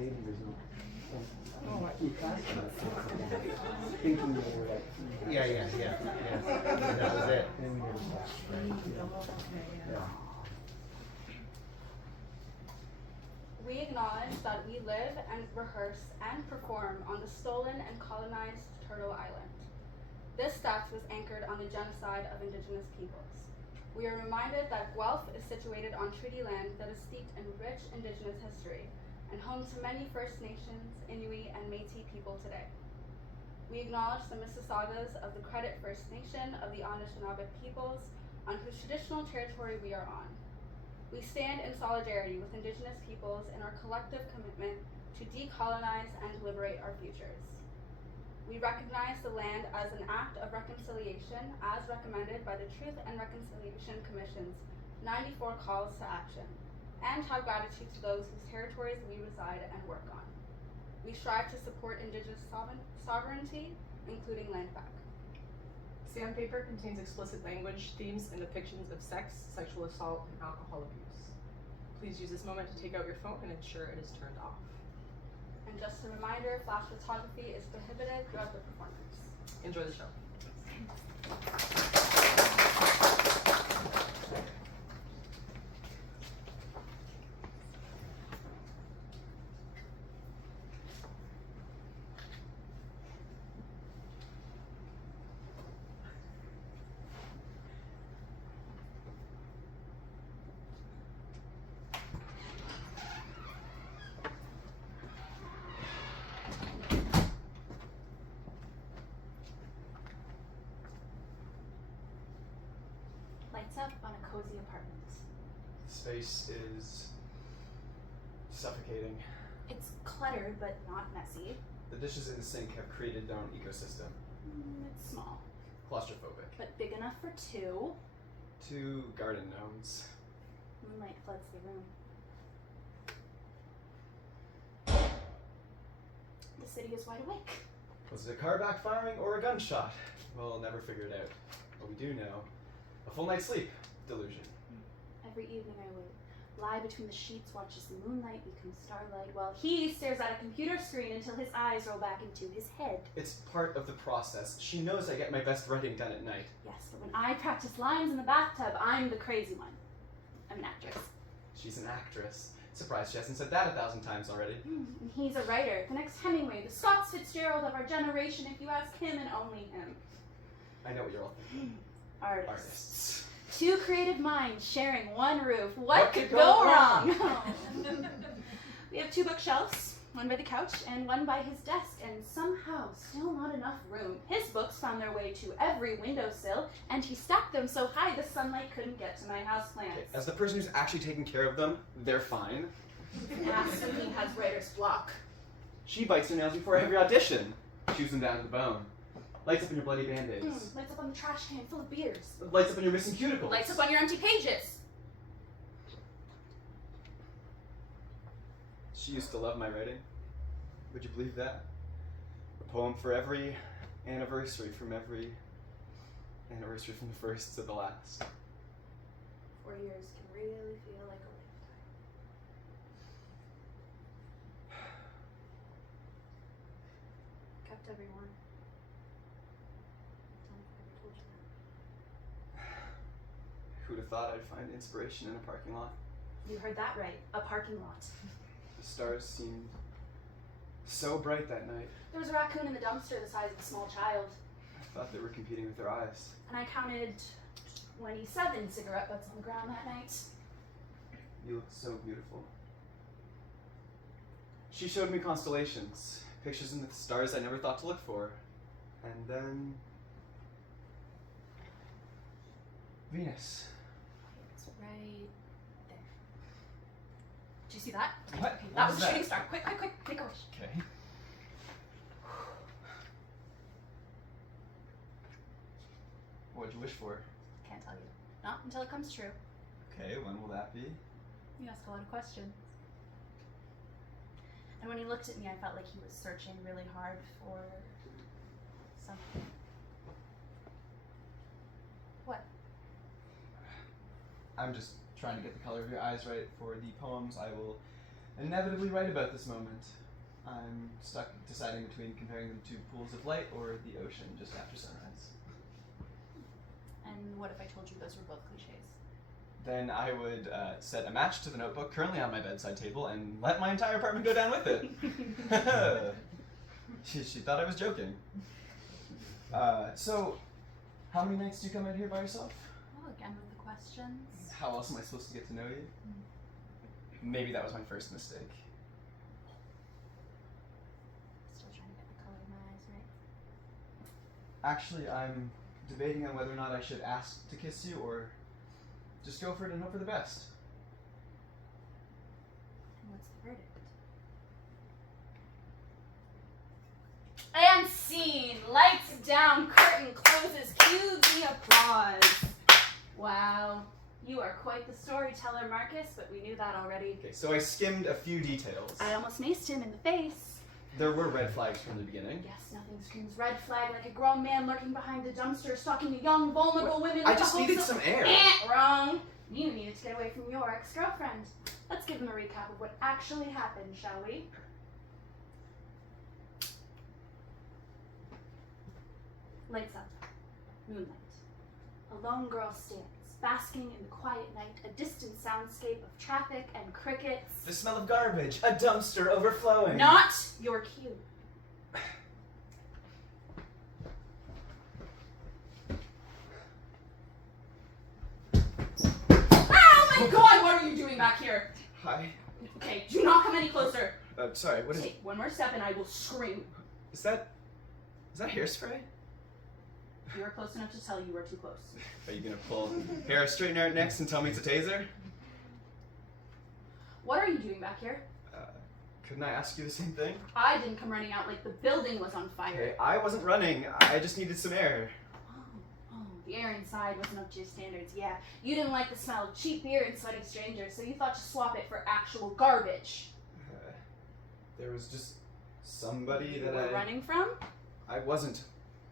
maybe there's no. Keep asking us. Thinking that we're like. Yeah. That was it. And we never stopped. Yeah. We acknowledge that we live and rehearse and perform on the stolen and colonized Turtle Island. This theft was anchored on the genocide of Indigenous peoples. We are reminded that Guelph is situated on treaty land that is steeped in rich Indigenous history and home to many First Nations, Inuit, and Métis people today. We acknowledge the Mississaugas of the Credit First Nation of the Anishinaabe peoples on whose traditional territory we are on. We stand in solidarity with Indigenous peoples in our collective commitment to decolonize and liberate our futures. We recognize the land as an act of reconciliation as recommended by the Truth and Reconciliation Commission's 94 calls to action, and have gratitude to those whose territories we reside and work on. We strive to support Indigenous sovereignty, including land back. Sandpaper contains explicit language, themes, and depictions of sex, sexual assault, and alcohol abuse. Please use this moment to take out your phone and ensure it is turned off. And just a reminder, flash photography is prohibited throughout the performance. Enjoy the show. Lights up on a cozy apartment. Space is suffocating. It's cluttered but not messy. The dishes in the sink have created their own ecosystem. It's small, Claustrophobic. but big enough for two. 2 garden gnomes. Moonlight floods the room. The city is wide awake. Was it a car backfiring or a gunshot? We'll never figure it out. But we do know. A full night's sleep. Delusion. Every evening I would lie between the sheets, watch as the moonlight becomes starlight, while he stares at a computer screen until his eyes roll back into his head. It's part of the process. She knows I get my best writing done at night. Yes, but when I practice lines in the bathtub, I'm the crazy one. I'm an actress. She's an actress. Surprised she hasn't said that 1,000 times already. And he's a writer, the next Hemingway, the Scots Fitzgerald of our generation, if you ask him and only him. I know what you're all thinking. Artists. 2 creative minds sharing one roof. What could go wrong? We have 2 bookshelves, one by the couch and one by his desk, and somehow still not enough room. His books found their way to every windowsill, and he stacked them so high the sunlight couldn't get to my houseplants. Okay, as the person who's actually taking care of them, they're fine. Ask when he has writer's block. She bites her nails before every audition. Chews them down to the bone. Lights up in your bloody band-aids. Lights up on the trash can full of beers. Lights up in your missing cuticles. Lights up on your empty pages. She used to love my writing. Would you believe that? A poem for every anniversary, from the first to the last. 4 years can really feel like a lifetime. Kept everyone. Don't know if I ever told you that. Who'd have thought I'd find inspiration in a parking lot? You heard that right. A parking lot. The stars seemed so bright that night. There was a raccoon in the dumpster the size of a small child. I thought they were competing with their eyes. And I counted 27 cigarette butts on the ground that night. You looked so beautiful. She showed me constellations, pictures in the stars I never thought to look for. And then Venus. It's right there. Did you see that? What? Okay, that was a shooting star. Quick, make a wish. Okay. What'd you wish for? Can't tell you. Not until it comes true. Okay, when will that be? You ask a lot of questions. And when he looked at me, I felt like he was searching really hard for something. What? I'm just trying to get the color of your eyes right for the poems I will inevitably right about this moment. I'm stuck deciding between comparing them to pools of light or the ocean just after sunrise. And what if I told you those were both cliches? Then I would set a match to the notebook currently on my bedside table and let my entire apartment go down with it. She thought I was joking. So, how many nights do you come out here by yourself? Oh, again with the questions. How else am I supposed to get to know you? Maybe that was my first mistake. Still trying to get the color in my eyes right. Actually, I'm debating on whether or not I should ask to kiss you or just go for it and hope for the best. And what's the verdict? And scene! Lights down, curtain closes, cue the applause. Wow. You are quite the storyteller, Marcus, but we knew that already. Okay, so I skimmed a few details. I almost maced him in the face. There were red flags from the beginning. Yes, nothing screams red flag like a grown man lurking behind a dumpster stalking a young, vulnerable woman. I with just the hopes needed of- some air. Wrong. You needed to get away from your ex-girlfriend. Let's give him a recap of what actually happened, shall we? Lights up. Moonlight. A lone girl stands, basking in the quiet night, a distant soundscape of traffic and crickets. The smell of garbage. A dumpster overflowing. Not your cue. Oh my god, what are you doing back here? Hi. Okay, do not come any closer. Sorry, what is Take one more step and I will scream. Is that hairspray? You are close enough to tell you are too close. Are you gonna pull hair straightener out next and tell me it's a taser? What are you doing back here? Couldn't I ask you the same thing? I didn't come running out like the building was on fire. Okay, I wasn't running. I just needed some air. Oh, the air inside wasn't up to your standards, yeah. You didn't like the smell of cheap beer and sweaty strangers, so you thought to swap it for actual garbage. There was just somebody You that were running from? I wasn't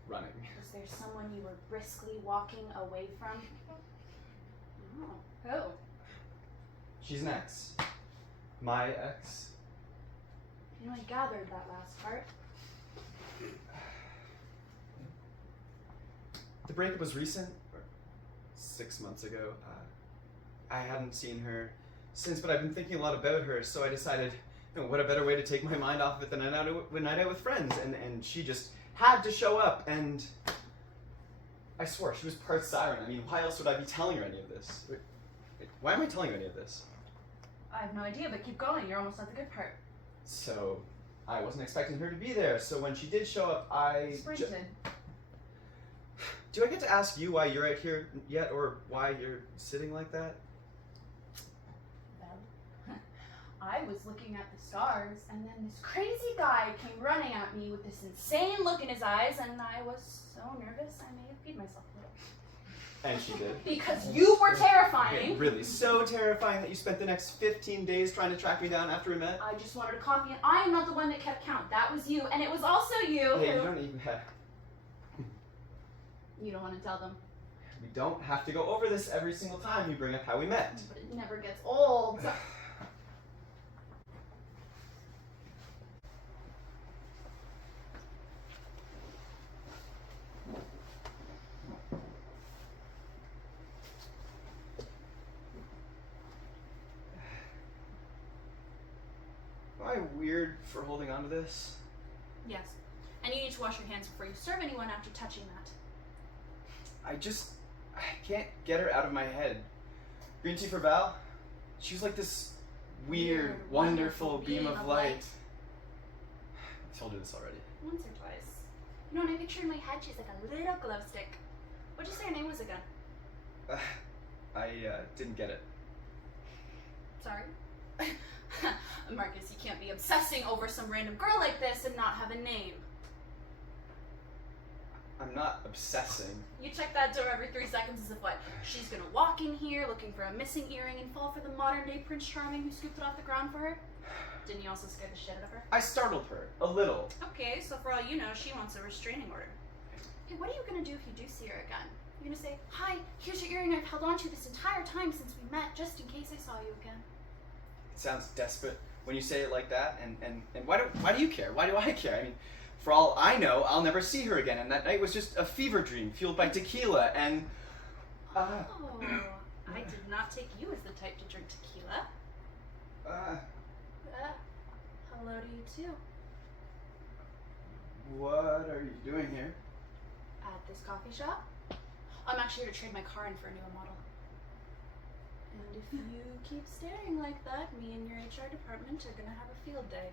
running. Was there someone you were briskly walking away from? Oh, who? She's an ex. My ex. You know, I gathered that last part. The breakup was recent, or 6 months ago. I hadn't seen her since, but I've been thinking a lot about her, so I decided, what a better way to take my mind off of it than a night out with friends, and she just had to show up, and I swore she was part siren. I mean, why else would I be telling her any of this? Wait, why am I telling you any of this? I have no idea, but keep going. You're almost at the good part. So, I wasn't expecting her to be there, so when she did show up, I... Springton. Do I get to ask you why you're out here yet, or why you're sitting like that? Well, I was looking at the stars, and then this crazy guy came running at me with this insane look in his eyes, and I was so nervous I may have peed myself a little. And she did. Because you were terrifying. Okay, really, so terrifying that you spent the next 15 days trying to track me down after we met? I just wanted a coffee, and I am not the one that kept count. That was you, and it was also you Hey, who... you don't even have... You don't want to tell them. We don't have to go over this every single time you bring up how we met. But it never gets old. Am I weird for holding on to this? Yes. And you need to wash your hands before you serve anyone after touching that. I can't get her out of my head. Green tea for Val? She was like this weird, wonderful beam of light. I told her this already. Once or twice. You know, when I picture in my head, she's like a little glow stick. What'd you say her name was again? I didn't get it. Sorry? Marcus, you can't be obsessing over some random girl like this and not have a name. I'm not obsessing. You check that door every 3 seconds as if what? She's gonna walk in here looking for a missing earring and fall for the modern day Prince Charming who scooped it off the ground for her? Didn't you also scare the shit out of her? I startled her. A little. Okay, so for all you know, she wants a restraining order. Hey, what are you gonna do if you do see her again? You're gonna say, hi, here's your earring I've held on to this entire time since we met, just in case I saw you again. It sounds desperate. when you say it like that. And why do you care? Why do I care? I mean, for all I know, I'll never see her again. And that night was just a fever dream fueled by tequila and. Oh, I did not take you as the type to drink tequila. Hello to you too. What are you doing here? At this coffee shop? I'm actually here to trade my car in for a newer model. And if you keep staring like that, me and your HR department are gonna have a field day.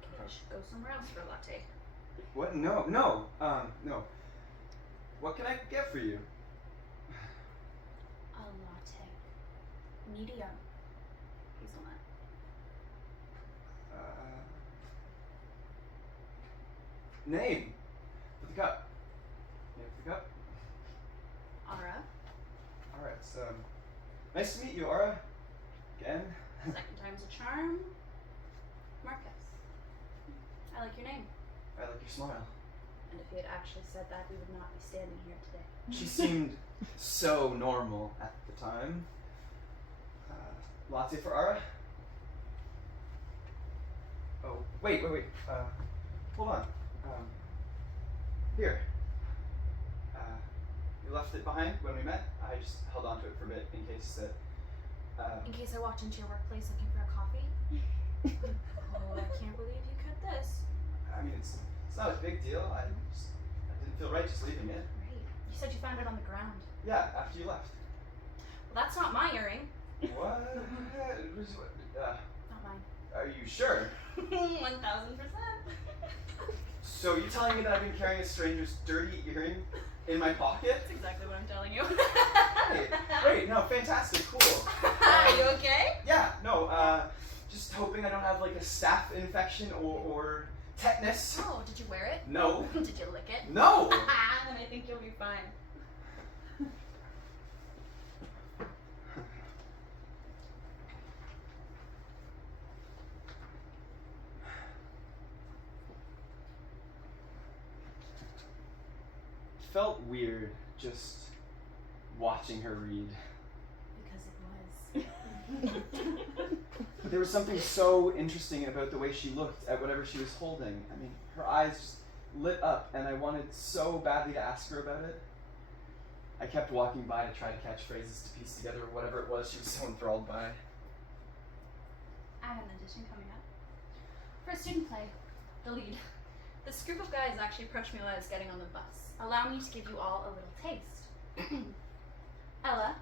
Maybe I should go somewhere else for a latte. What? No. No. What can I get for you? A latte. Medium. Hazelnut. Name. For the cup. Name for the cup. Ara. Alright, so nice to meet you, Aura. Again. Second time's a charm. Marcus. I like your name. I like your smile. And if you had actually said that, we would not be standing here today. She seemed so normal at the time. Latte for Ara? Oh, wait. Hold on. Here. You left it behind when we met? I just held on to it for a bit in case that. In case I walked into your workplace looking for a coffee. Oh, I can't believe you cut this. I mean, it's not a big deal. I didn't feel right just leaving it. Right. You said you found it on the ground. Yeah, after you left. Well, that's not my earring. What? Not mine. Are you sure? 1000%. So you telling me that I've been carrying a stranger's dirty earring in my pocket? That's exactly what I'm telling you. Hey, great, no, fantastic, cool. Are you okay? Yeah, no, just hoping I don't have like a staph infection or tetanus. Oh, did you wear it? No. Did you lick it? No! Then I think you'll be fine. Felt weird just watching her read. Because it was. But there was something so interesting about the way she looked at whatever she was holding. I mean, her eyes just lit up, and I wanted so badly to ask her about it. I kept walking by to try to catch phrases to piece together whatever it was she was so enthralled by. I have an audition coming up for a student play, The Lead. This group of guys actually approached me while I was getting on the bus. Allow me to give you all a little taste. Ella,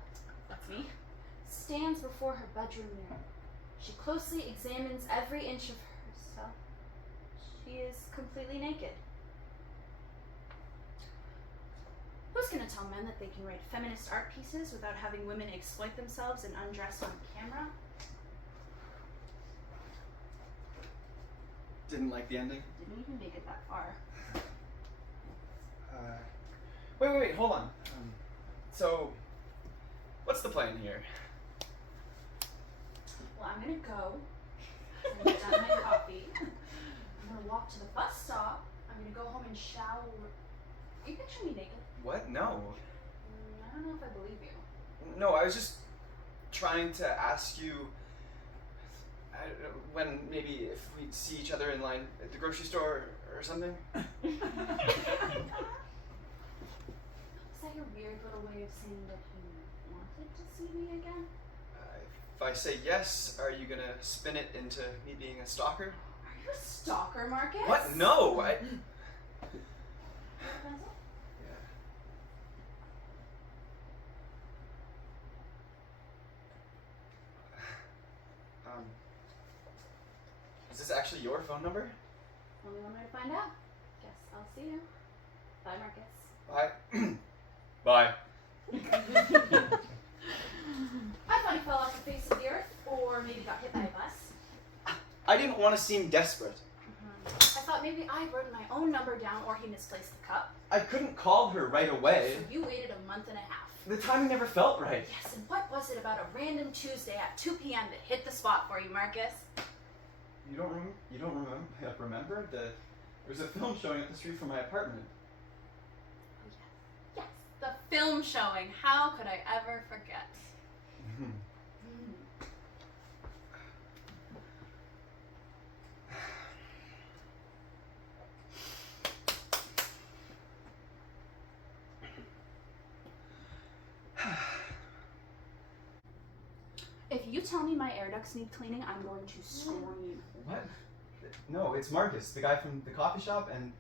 that's me, stands before her bedroom mirror. She closely examines every inch of herself. She is completely naked. Who's gonna tell men that they can write feminist art pieces without having women exploit themselves and undress on camera? Didn't like the ending? Didn't even make it that far. Wait, hold on. So, what's the plan here? Well, I'm gonna go. I'm gonna get down my coffee. I'm gonna walk to the bus stop. I'm gonna go home and shower. Are you picturing me naked? What? No. I don't know if I believe you. No, I was just trying to ask you when maybe if we'd see each other in line at the grocery store or something. Is that your weird little way of saying that you wanted to see me again? If I say yes, are you gonna spin it into me being a stalker? Are you a stalker, Marcus? What? No! Pencil? Is this actually your phone number? Only one way to find out. Guess I'll see you. Bye, Marcus. Bye. I thought he fell off the face of the earth, or maybe got hit by a bus. I didn't want to seem desperate. I thought maybe I wrote my own number down, or he misplaced the cup. I couldn't call her right away. So you waited a month and a half. The timing never felt right. Yes, and what was it about a random Tuesday at 2 p.m. that hit the spot for you, Marcus? You don't remember? There was a film showing up the street from my apartment. Yes, the film showing. How could I ever forget? If you tell me my air ducts need cleaning, I'm going to scream. What? No, it's Marcus, the guy from the coffee shop and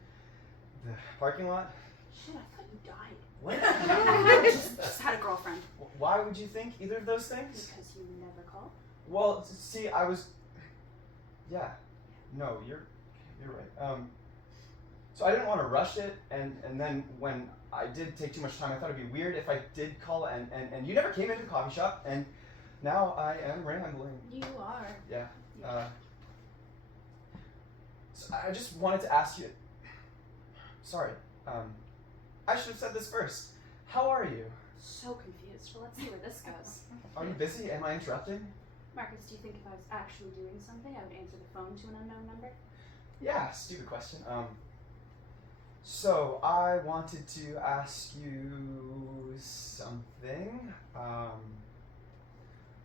the parking lot. Shit, I thought you died. What? I just had a girlfriend. Why would you think either of those things? Because you never call. Well, see, I was. Yeah. No, you're right. So I didn't want to rush it, and then when I did take too much time, I thought it'd be weird if I did call, and you never came into the coffee shop, and now I am rambling. You are. Yeah. So I just wanted to ask you. Sorry. I should have said this first. How are you? So confused. Well, let's see where this goes. Are you busy? Am I interrupting? Marcus, do you think if I was actually doing something, I would answer the phone to an unknown number? Yeah, stupid question. So I wanted to ask you something.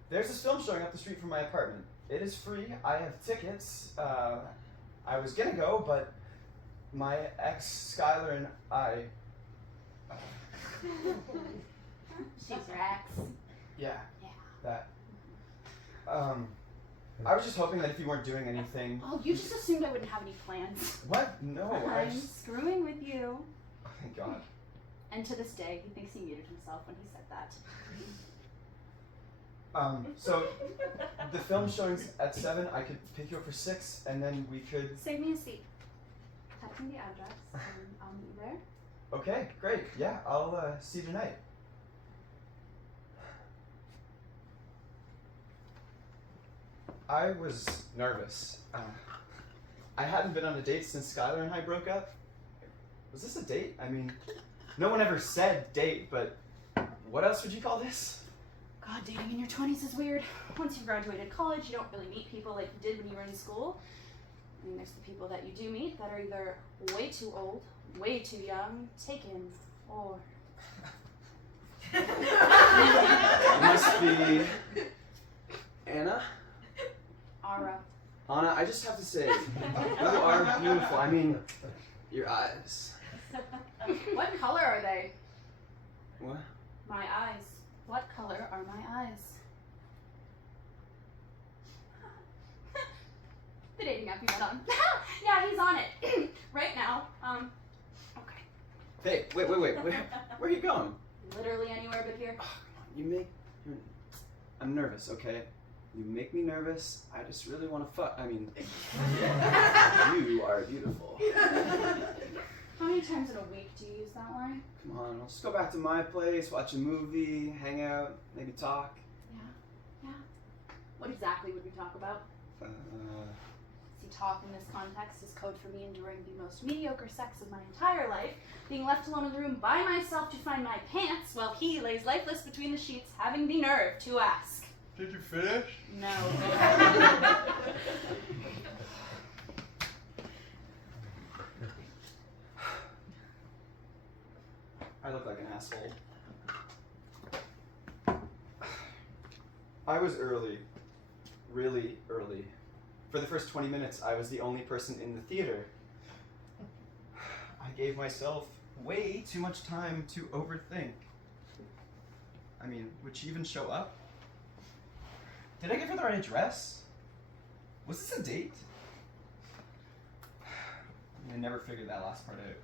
There's this film showing up the street from my apartment. It is free. I have tickets. I was gonna go, but my ex, Skylar, and I. She's your ex. Yeah. Yeah. That. I was just hoping that if you weren't doing anything. Oh, you just assumed I wouldn't have any plans. What? No, I I'm just. screwing with you. Oh, thank God. And to this day, he thinks he muted himself when he said that. So the film showing's at 7. I could pick you up for 6, and then we could. Save me a seat. Text me the address, and I'll meet you there. Okay, great. Yeah, I'll see you tonight. I was nervous. I hadn't been on a date since Skylar and I broke up. Was this a date? I mean, no one ever said date, but what else would you call this? God, dating in your 20s is weird. Once you've graduated college, you don't really meet people like you did when you were in school. I mean, there's the people that you do meet that are either way too old, way too young, taken, or... It must be Anna? Ara. Anna, I just have to say, you are beautiful. I mean, your eyes. What color are they? What? My eyes. What color are my eyes? The dating app you met on. Yeah, he's on it. Right now. Okay. Hey, wait. Where are you going? Literally anywhere but here. I'm nervous, okay? You make me nervous. I just really want to fuck. I mean, you are beautiful. How many times in a week do you use that line? Come on, let's go back to my place, watch a movie, hang out, maybe talk. Yeah. What exactly would we talk about? See, talk in this context is code for me enduring the most mediocre sex of my entire life, being left alone in the room by myself to find my pants while he lays lifeless between the sheets, having the nerve to ask. Did you finish? No. I look like an asshole. I was early. Really early. For the first 20 minutes, I was the only person in the theater. I gave myself way too much time to overthink. I mean, would she even show up? Did I give her the right address? Was this a date? I never figured that last part out.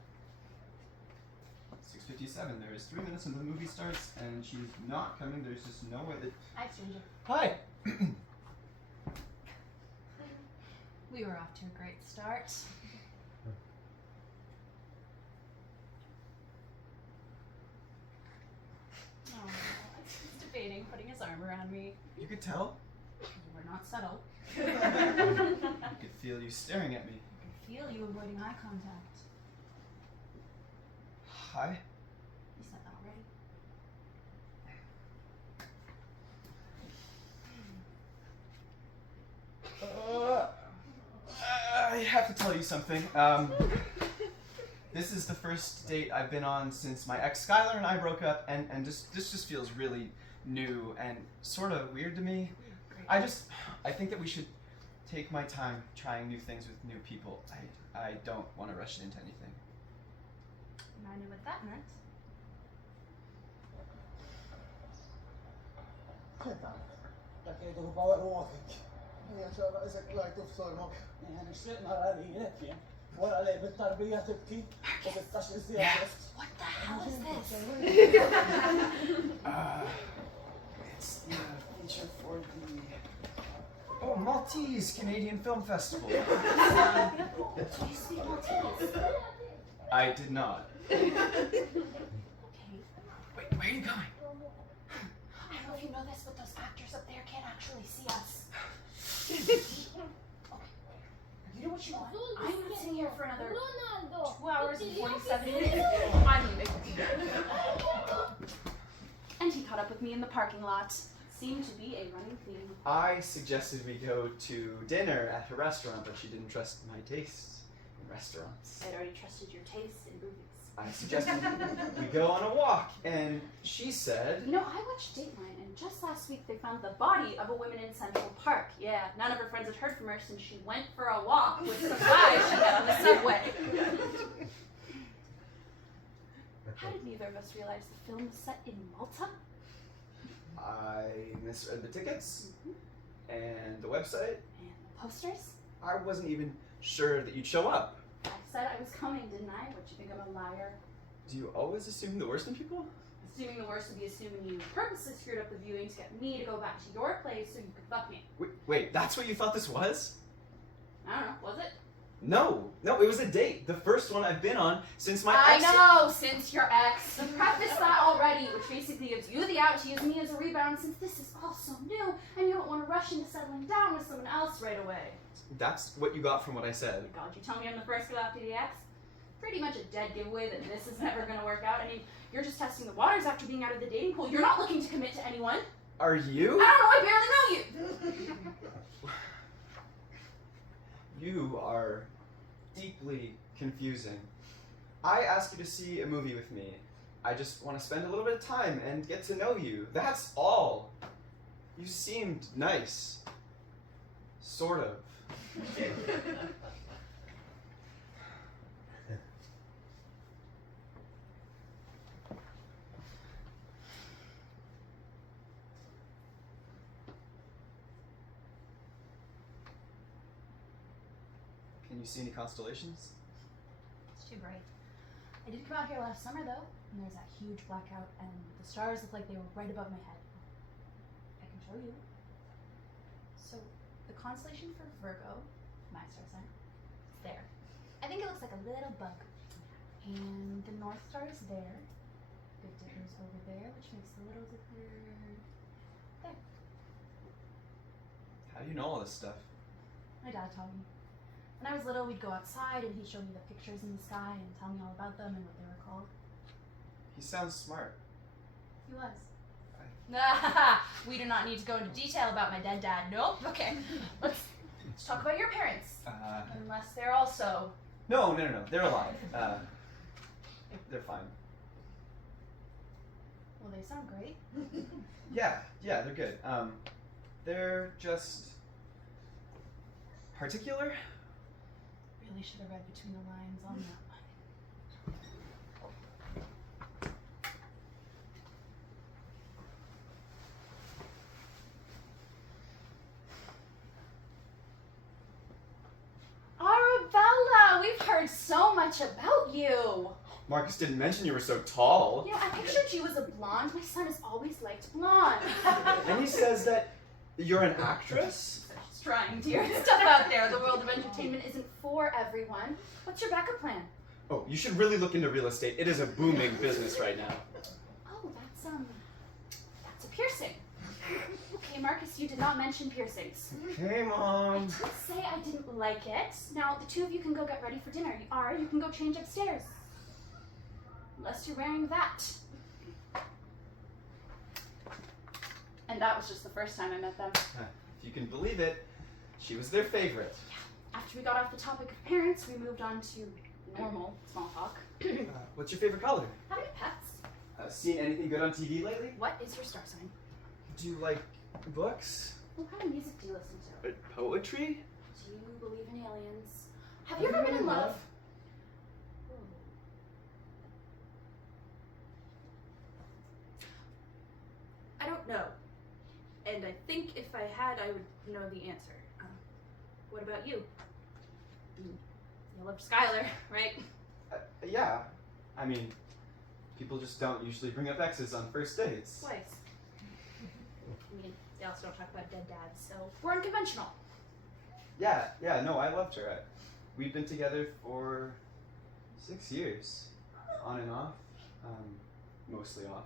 6:57. There is 3 minutes until the movie starts, and she's not coming. There's just no way that. Hi, stranger. Hi. We were off to a great start. Oh, he's debating putting his arm around me. You could tell. We're not subtle. I could feel you staring at me. I can feel you avoiding eye contact. Hi. You said that already. I have to tell you something. This is the first date I've been on since my ex Skylar and I broke up, and this just feels really new and sort of weird to me. I think that we should take my time trying new things with new people. I don't want to rush into anything. And I knew what that meant. Takia tuohon power walking. Ja sellaiset laitufsormok. Eihän ne sen araliinetkin. Vora leipyttää biatytkin. Otettaisiin sieltä. What the hell is this? It's the feature for the Maltese Canadian Film Festival. Do you speak Maltese? I did not. Okay. Wait, where are you going? I don't know if you know this, but those actors up there can't actually see us. You know what you want? I'm not sitting here for another 2 hours and 47 minutes. I'm leaving. And he caught up with me in the parking lot. Seemed to be a running theme. I suggested we go to dinner at a restaurant, but she didn't trust my taste in restaurants. I'd already trusted your taste in movies. I suggested we go on a walk, and she said, You know, I watched Dateline, and just last week they found the body of a woman in Central Park. Yeah, none of her friends had heard from her since she went for a walk with some guy she met on the subway. How did neither of us realize the film was set in Malta? I misread the tickets and the website. And the posters? I wasn't even sure that you'd show up. I said I was coming, didn't I? What, you think I'm a liar? Do you always assume the worst in people? Assuming the worst would be assuming you purposely screwed up the viewing to get me to go back to your place so you could fuck me. Wait, that's what you thought this was? I don't know, was it? No, it was a date. The first one I've been on since my I ex. know, since your ex. You prefaced that already, which basically gives you the out to use me as a rebound since this is all so new and you don't want to rush into settling down with someone else right away. That's what you got from what I said. Oh my god, you tell me I'm the first girl after the ex? Pretty much a dead giveaway that this is never going to work out. I mean, you're just testing the waters after being out of the dating pool. You're not looking to commit to anyone. Are you? I don't know, I barely know you. You are deeply confusing. I asked you to see a movie with me. I just want to spend a little bit of time and get to know you. That's all. You seemed nice. Sort of. Can you see any constellations? It's too bright. I did come out here last summer though, and there's that huge blackout, and the stars look like they were right above my head. I can show you. So, the constellation for Virgo, my star sign, is there. I think it looks like a little bug. And the North Star is there. Big Dipper's over there, which makes the Little Dipper there. How do you know all this stuff? My dad taught me. When I was little, we'd go outside and he'd show me the pictures in the sky and tell me all about them and what they were called. He sounds smart. He was. We do not need to go into detail about my dead dad. Nope. Okay. Let's talk about your parents. Unless they're also. No. They're alive. They're fine. Well, they sound great. Yeah, they're good. They're just particular. Really should have read between the lines on that one. Arabella, we've heard so much about you. Marcus didn't mention you were so tall. Yeah, I pictured you as a blonde. My son has always liked blonde. And he says that you're an actress? Just trying, dear. Stuff out there. The world of entertainment isn't for everyone. What's your backup plan? Oh, you should really look into real estate. It is a booming business right now. Oh, that's a piercing. Okay, Marcus, you did not mention piercings. Okay, I Mom. didn't say I didn't like it. Now, the two of you can go get ready for dinner. You can go change upstairs. Unless you're wearing that. And that was just the first time I met them. If you can believe it, she was their favorite. After we got off the topic of parents, we moved on to normal small talk. What's your favorite color? How many pets? Seen anything good on TV lately? What is your star sign? Do you like books? What kind of music do you listen to? Poetry? Do you believe in aliens? Have you ever been in love? I don't know. And I think if I had, I would know the answer. What about you? You loved Skylar, right? Yeah. I mean, people just don't usually bring up exes on first dates. Twice. I mean, they also don't talk about dead dads, so we're unconventional. Yeah, no, I loved her. We've been together for 6 years, on and off, mostly off.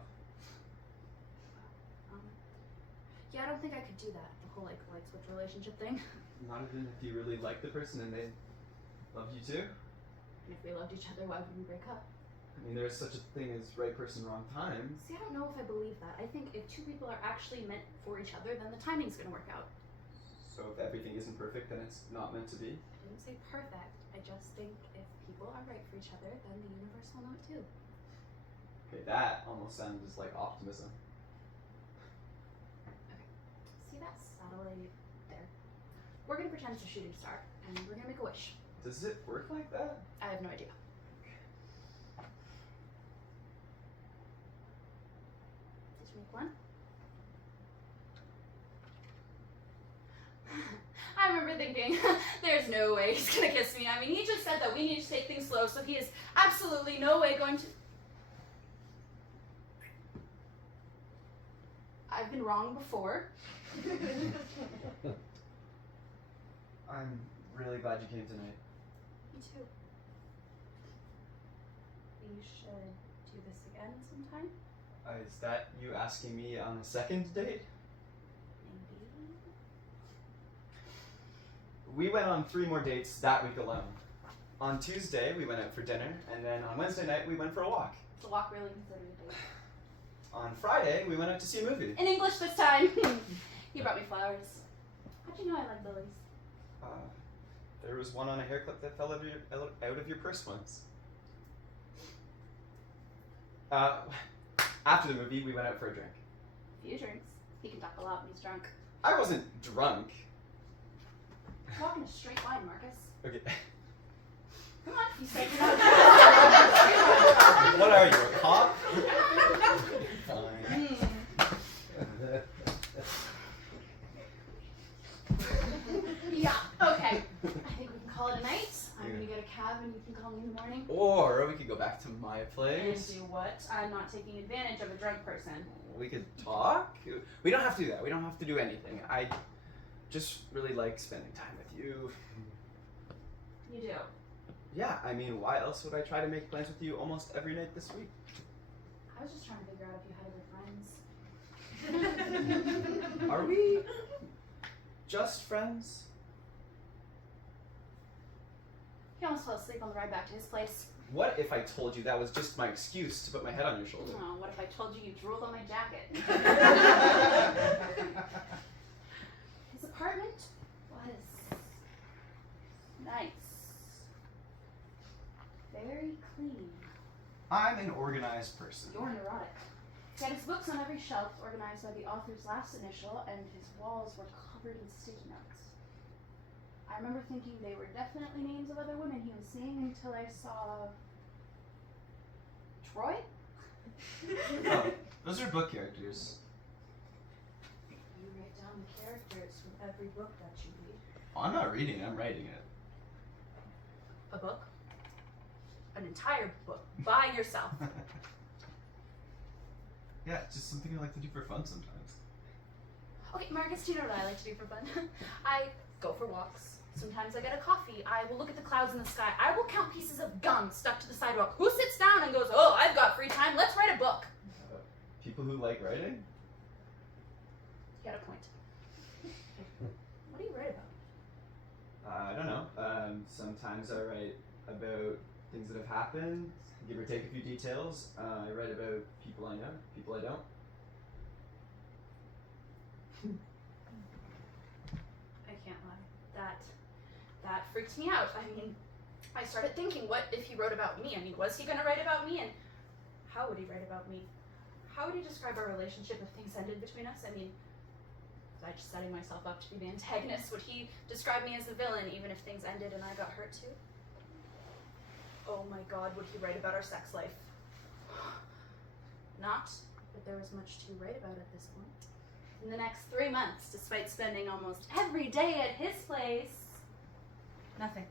Yeah, I don't think I could do that, the whole light switch relationship thing. Not even if you really like the person and they love you too. And if we loved each other, why would we break up? I mean, there's such a thing as right person, wrong time. See, I don't know if I believe that. I think if two people are actually meant for each other, then the timing's gonna work out. So if everything isn't perfect, then it's not meant to be. I didn't say perfect. I just think if people are right for each other, then the universe will know it too. Okay, that almost sounds like optimism. See that satellite there? We're gonna pretend it's a shooting star, and we're gonna make a wish. Does it work like that? I have no idea. Did you make one? I remember thinking, there's no way he's gonna kiss me. I mean, he just said that we need to take things slow, so he is absolutely no way going to... I've been wrong before. I'm really glad you came tonight. Me too. We should do this again sometime? Is that you asking me on a second date? Maybe. We went on 3 more dates that week alone. On Tuesday, we went out for dinner, and then on Wednesday night, we went for a walk. Is a walk really considered a date? On Friday, we went out to see a movie. In English this time. He brought me flowers. How'd you know I like lilies? There was one on a hair clip that fell out of your purse once. After the movie, we went out for a drink. A few drinks. He can talk a lot when he's drunk. I wasn't drunk. Walk in a straight line, Marcus. Okay. Come on, you said you're not. What are you, a cop? Fine. Yeah, okay. I think we can call it a night. I'm gonna get a cab and you can call me in the morning. Or we could go back to my And place. do what? I'm not taking advantage of a drunk person. We could talk. We don't have to do that. We don't have to do anything. I just really like spending time with you. You do. Yeah, I mean, why else would I try to make plans with you almost every night this week? I was just trying to figure out if you had other friends. Are we just friends? He almost fell asleep on the ride back to his place. What if I told you that was just my excuse to put my head on your shoulder? Oh, what if I told you you drooled on my jacket? His apartment was nice. Very clean. I'm an organized person. You're neurotic. He had his books on every shelf, organized by the author's last initial, and his walls were covered in sticky notes. I remember thinking they were definitely names of other women he was seeing until I saw... Troy? Oh, those are book characters. You write down the characters from every book that you read. Oh, I'm not reading it, I'm writing it. A book? An entire book by yourself. Yeah, it's just something I like to do for fun sometimes. Okay, Marcus, do you know what I like to do for fun? I go for walks. Sometimes I get a coffee. I will look at the clouds in the sky. I will count pieces of gum stuck to the sidewalk. Who sits down and goes, oh, I've got free time, let's write a book? People who like writing? You got a point. What do you write about? I don't know. Sometimes I write about things that have happened, give or take a few details. I write about people I know, people I don't. I can't lie. That freaks me out. I mean, I started thinking, what if he wrote about me? I mean, was he going to write about me? And how would he write about me? How would he describe our relationship if things ended between us? I mean, was I just setting myself up to be the antagonist? Would he describe me as the villain even if things ended and I got hurt too? Oh my God, would he write about our sex life? Not that there was much to write about at this point. in the next 3 months, despite spending almost every day at his place? Nothing.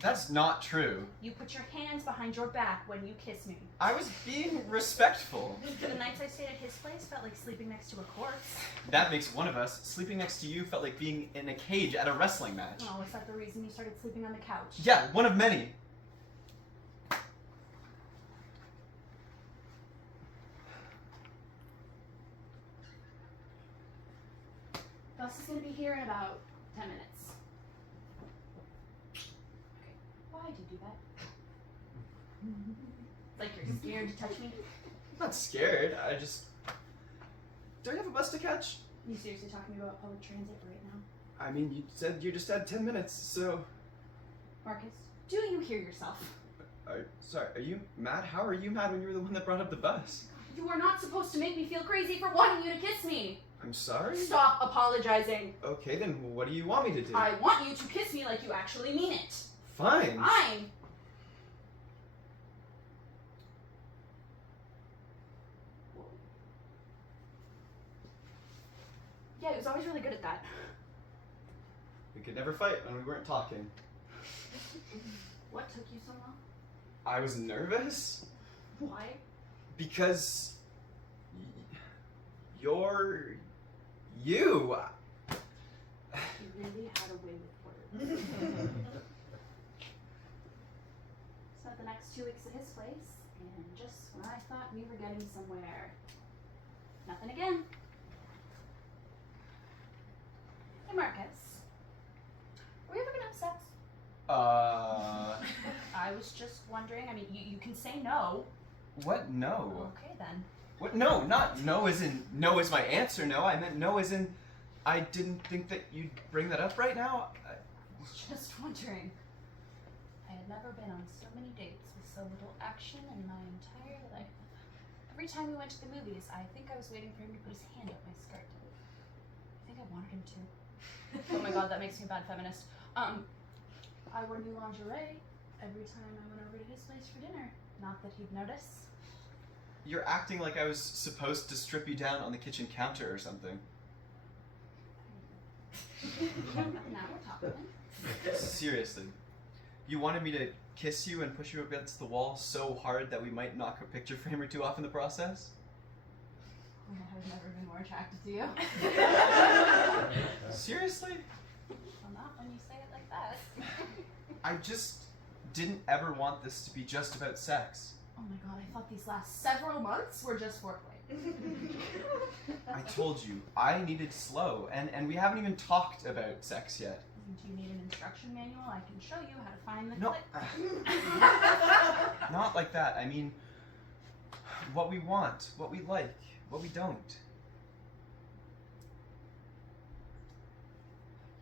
That's not true. You put your hands behind your back when you kiss me. I was being respectful. The nights I stayed at his place felt like sleeping next to a corpse. That makes one of us. Sleeping next to you felt like being in a cage at a wrestling match. Oh, is that the reason you started sleeping on the couch? Yeah, one of many. Bus is gonna be here in about 10 minutes. Why'd you do that? Like you're scared to touch me? I'm not scared. I just... Do I have a bus to catch? Are you seriously talking about public transit right now? I mean, you said you just had 10 minutes, so... Marcus, do you hear yourself? Sorry, are you mad? How are you mad when you were the one that brought up the bus? You are not supposed to make me feel crazy for wanting you to kiss me! I'm sorry? Stop apologizing! Okay, then what do you want me to do? I want you to kiss me like you actually mean it! Fine. Fine! Yeah, he was always really good at that. We could never fight when we weren't talking. What took you so long? I was nervous Why? because you're you. You really had a way with words. Spent the next 2 weeks at his place, and just when I thought we were getting somewhere, nothing again. Hey Marcus, are we ever gonna have sex? I was just wondering. I mean, you can say no. What? No. Okay then. What? No, not no as in no is my answer. No, I meant no as in I didn't think that you'd bring that up right now. Just wondering. I had never been on so many dates with so little action in my entire life. Every time we went to the movies, I think I was waiting for him to put his hand up my skirt. I think I wanted him to. Oh my god, that makes me a bad feminist. I wore new lingerie every time I went over to his place for dinner. Not that he'd notice. You're acting like I was supposed to strip you down on the kitchen counter or something. Now we're talking. Seriously. You wanted me to kiss you and push you against the wall so hard that we might knock a picture frame or two off in the process? Oh, I've never been more attracted to you. Seriously? Well, not when you say it like that. I just didn't ever want this to be just about sex. Oh my god, I thought these last several months were just foreplay. I told you, I needed slow, and we haven't even talked about sex yet. Do you need an instruction manual? I can show you how to find the No. clip. Not like that. I mean, what we want, what we like, what we don't.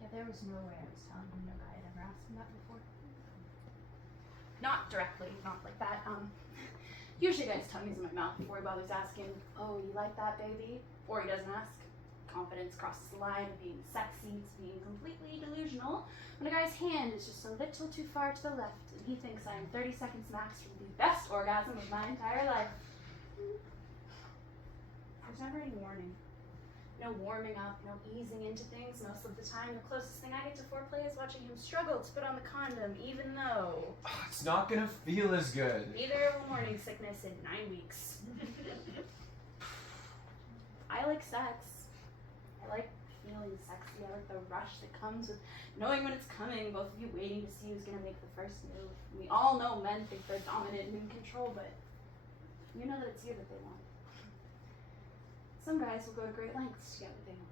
Yeah, there was no way I was telling him no guy had ever asked him that before. Not directly, not like that. Usually guys tongues in my mouth before he bothers asking, oh, you like that, baby? Or he doesn't ask. Confidence crosses the line of being sexy to being completely delusional when a guy's hand is just a little too far to the left and he thinks I am 30 seconds max from the best orgasm of my entire life. There's never any warning. No warming up, no easing into things. Most of the time, the closest thing I get to foreplay is watching him struggle to put on the condom, even though It's not gonna feel as good. neither will morning sickness in 9 weeks. I like sex. I like feeling sexy. I like the rush that comes with knowing when it's coming, both of you waiting to see who's gonna make the first move. We all know men think they're dominant and in control, but you know that it's you that they want. Some guys will go to great lengths to get what they want.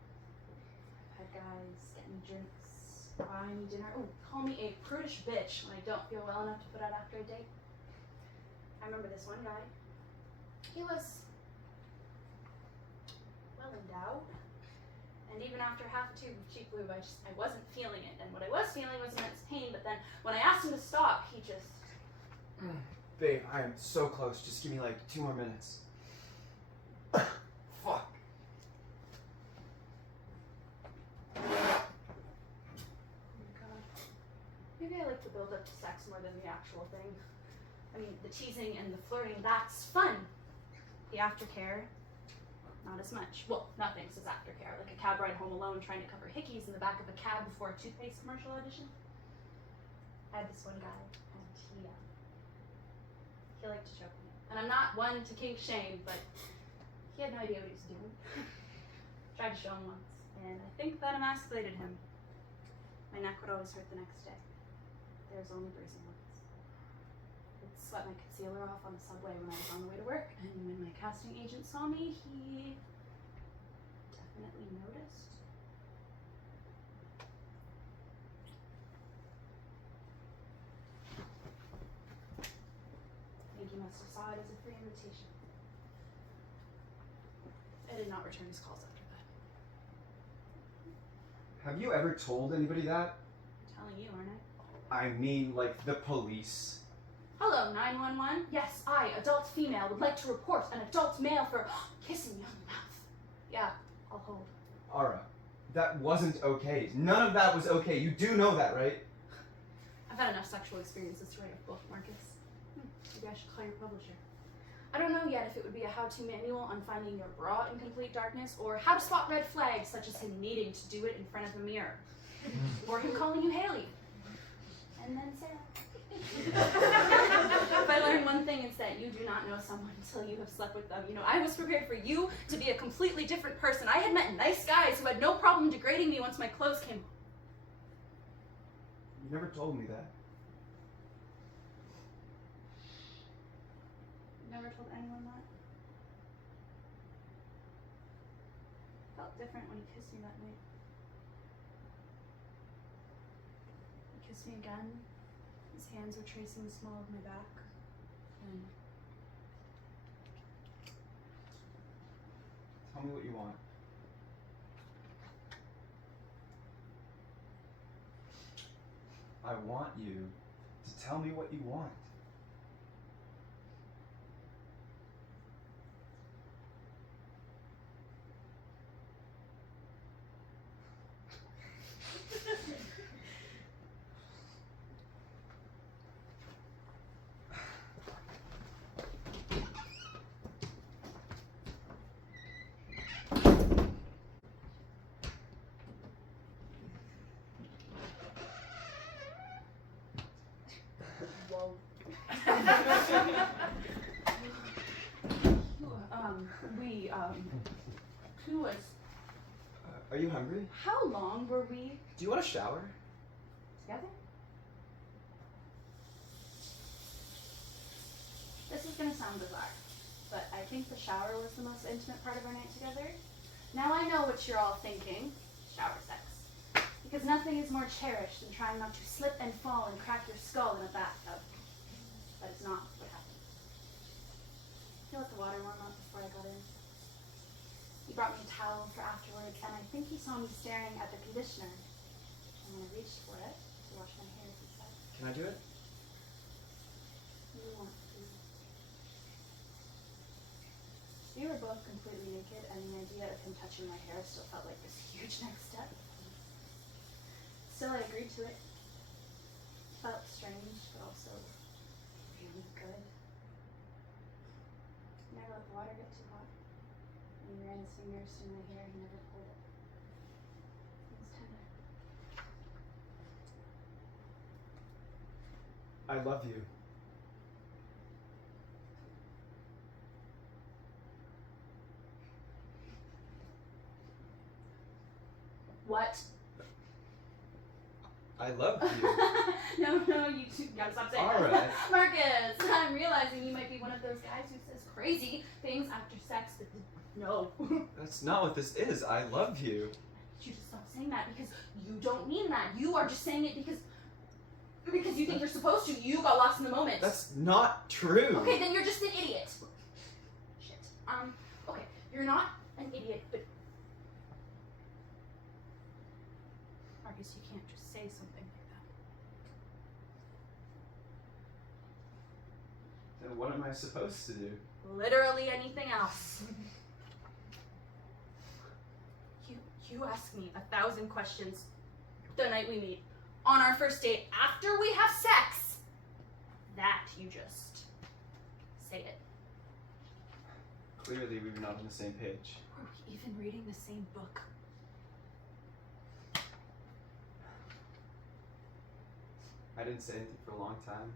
I've had guys get me drinks, buy me dinner, call me a prudish bitch when I don't feel well enough to put out after a date. I remember this one guy. He was well endowed. And even after half a tube of cheap lube, I wasn't feeling it. And what I was feeling was immense pain, but then when I asked him to stop, he just... Babe, I am so close. Just give me like 2 more minutes. Fuck. Oh my god. Maybe I like the build up to sex more than the actual thing. I mean, the teasing and the flirting, that's fun. The aftercare, not as much. Well, nothing says aftercare, like a cab ride home alone trying to cover hickeys in the back of a cab before a toothpaste commercial audition. I had this one guy, and he liked to choke me. And I'm not one to kink shame, but he had no idea what he was doing. Tried to show him once, and I think that emasculated him. My neck would always hurt the next day. There was only bruising once. I'd sweat my concealer off on the subway when I was on the way to work, and when my casting agent saw me, he definitely noticed. I think he must have saw it as a free invitation. I did not return his calls after that. Have you ever told anybody that? I'm telling you, aren't I? I mean, like, the police. Hello, 911. Yes, I, adult female, would like to report an adult male for kissing me on the mouth. Yeah, I'll hold. Ara, that wasn't okay. None of that was okay. You do know that, right? I've had enough sexual experiences to write a book, Marcus. Maybe I should call your publisher. I don't know yet if it would be a how-to manual on finding your bra in complete darkness, or how to spot red flags, such as him needing to do it in front of a mirror. Or him calling you Haley. And then Sarah. If I learn one thing, it's that you do not know someone until you have slept with them. You know, I was prepared for you to be a completely different person. I had met nice guys who had no problem degrading me once my clothes came off. You never told me that. Never told anyone that. Felt different when he kissed me that night. He kissed me again. His hands were tracing the small of my back. And Tell me what you want. I want you to tell me what you want. who was? Are you hungry? How long were we Do you want a shower? together? This is gonna sound bizarre, but I think the shower was the most intimate part of our night together. Now I know what you're all thinking, shower sex. Because nothing is more cherished than trying not to slip and fall and crack your skull in a bathtub. That is not what happened. He let the water warm up before I got in. He brought me a towel for afterwards, and I think he saw me staring at the conditioner. And when I reached for it to wash my hair, he said, Can I do it? "You want to." We were both completely naked, and the idea of him touching my hair still felt like this huge next step. Still, I agreed to it. Felt strange, but also really good. He never let the water get too hot. When he ran his fingers through my hair, he never pulled it. It was tender. I love you. What? I love you. No, you two gotta stop saying All that. right. Marcus, I'm realizing you might be one of those guys who says crazy things after sex, but no. That's not what this is. I love you. You just stop saying that because you don't mean that. You are just saying it because you think you're supposed to. You got lost in the moment. That's not true. Okay, then you're just an idiot. Shit. Okay, you're not an idiot, but Marcus, you can't just say something like that. Then what am I supposed to do? Literally anything else. You ask me 1,000 questions the night we meet. On our first date, after we have sex. That you just say it. Clearly, we were not on the same page. Were we even reading the same book? I didn't say anything for a long time.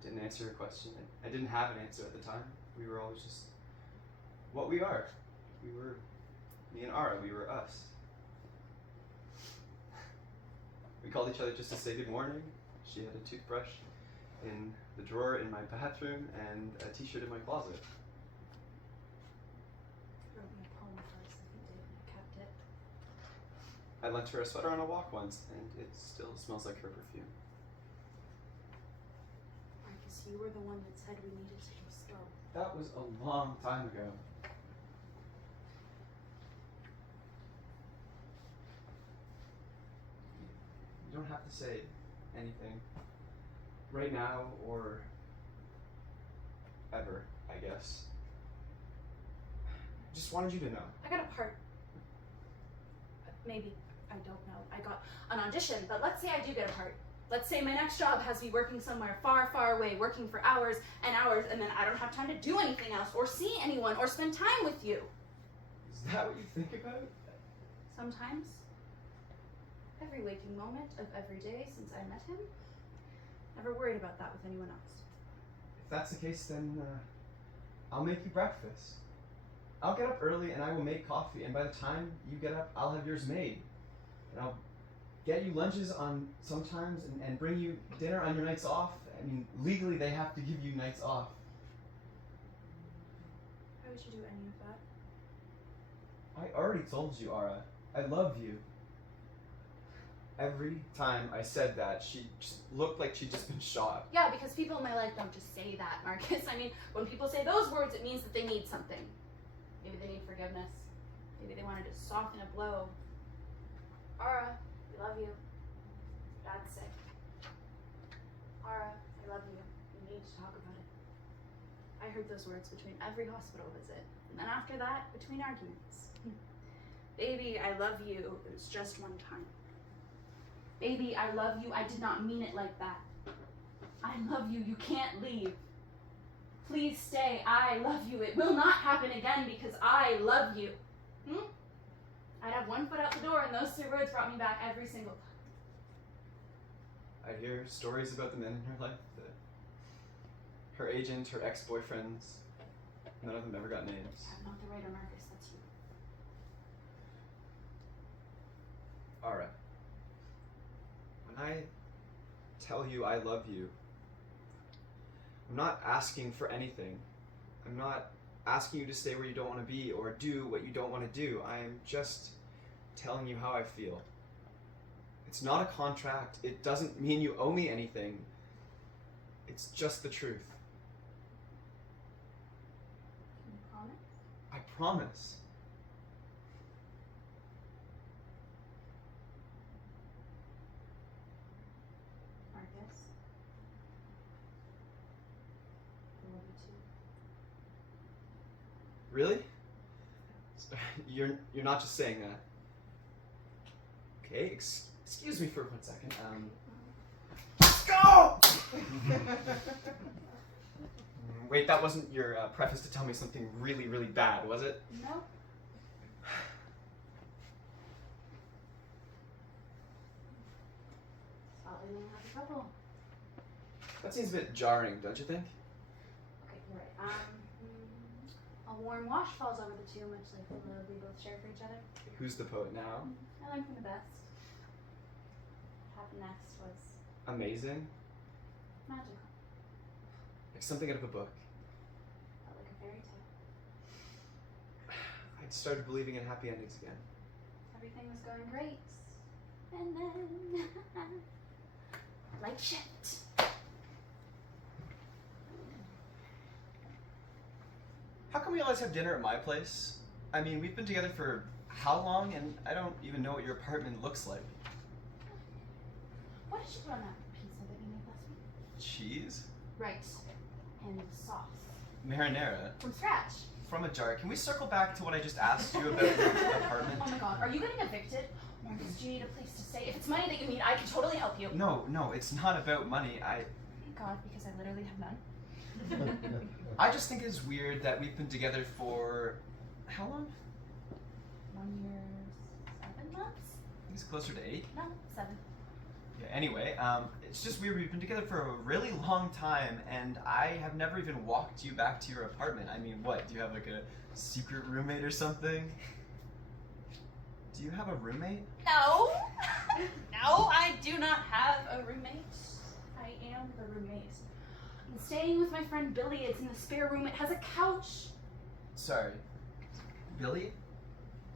I didn't answer your question. I didn't have an answer at the time. We were always just what we are. We were me and Ara. We were us. We called each other just to say good morning. She had a toothbrush in the drawer in my bathroom and a t-shirt in my closet. Wrote me a poem first, I think Dave, and I kept it. I lent her a sweater on a walk once, and it still smells like her perfume. Marcus, you were the one that said we needed to go slow. That was a long time ago. You don't have to say anything right now or ever, I guess. Just wanted you to know. I got a part. Maybe. I don't know. I got an audition, but let's say I do get a part. Let's say my next job has me working somewhere far, far away, working for hours and hours, and then I don't have time to do anything else, or see anyone, or spend time with you. Is that what you think about? Sometimes. Every waking moment of every day since I met him. Never worried about that with anyone else. If that's the case, then I'll make you breakfast. I'll get up early and I will make coffee, and by the time you get up, I'll have yours made. And I'll get you lunches on sometimes and bring you dinner on your nights off. I mean, legally they have to give you nights off. Why would you do any of that? I already told you, Ara. I love you. Every time I said that, she just looked like she'd just been shot. Yeah, because people in my life don't just say that, Marcus. I mean, when people say those words, it means that they need something. Maybe they need forgiveness. Maybe they wanted to soften a blow. Ara, we love you. Dad's sick. Ara, I love you. We need to talk about it. I heard those words between every hospital visit. And then after that, between arguments. Baby, I love you. It was just one time. Baby, I love you. I did not mean it like that. I love you. You can't leave. Please stay. I love you. It will not happen again because I love you. I'd have one foot out the door, and those 3 words brought me back every single time. I'd hear stories about the men in her life, her agent, her ex-boyfriends. None of them ever got names. I'm not the writer, Marcus. That's you. Alright. When I tell you I love you, I'm not asking for anything. I'm not asking you to stay where you don't want to be or do what you don't want to do. I am just telling you how I feel. It's not a contract. It doesn't mean you owe me anything. It's just the truth. Can you promise? I promise. Marcus? I love you too. Really? You're not just saying that. Okay, excuse me for 1 second. Let's go! Wait, that wasn't your preface to tell me something really, really bad, was it? No. Thought we didn't have trouble. That seems a bit jarring, don't you think? Okay, you're right. A warm wash falls over the two, much like the love we both share for each other. Who's the poet now? I learned from the best. What happened next was Amazing? magical. Like something out of a book. Felt like a fairy tale. I'd started believing in happy endings again. Everything was going great. And then like shit. How come we always have dinner at my place? I mean, we've been together for how long, and I don't even know what your apartment looks like. What did you put on that pizza that you made last week? Cheese? Right. And sauce. Marinara? From scratch. From a jar. Can we circle back to what I just asked you about your apartment? Oh my god, are you getting evicted? Marcus, do you need a place to stay? If it's money that you need, I can totally help you. No, it's not about money. Thank God, because I literally have none. I just think it's weird that we've been together for how long? 1 year, 7 months? I think it's closer to 8. No, 7. Yeah, anyway, it's just weird. We've been together for a really long time, and I have never even walked you back to your apartment. I mean, what? Do you have like a secret roommate or something? Do you have a roommate? No! No, I do not have a roommate. I am the roommate. I'm staying with my friend Billy. It's in the spare room. It has a couch. Sorry. Billy?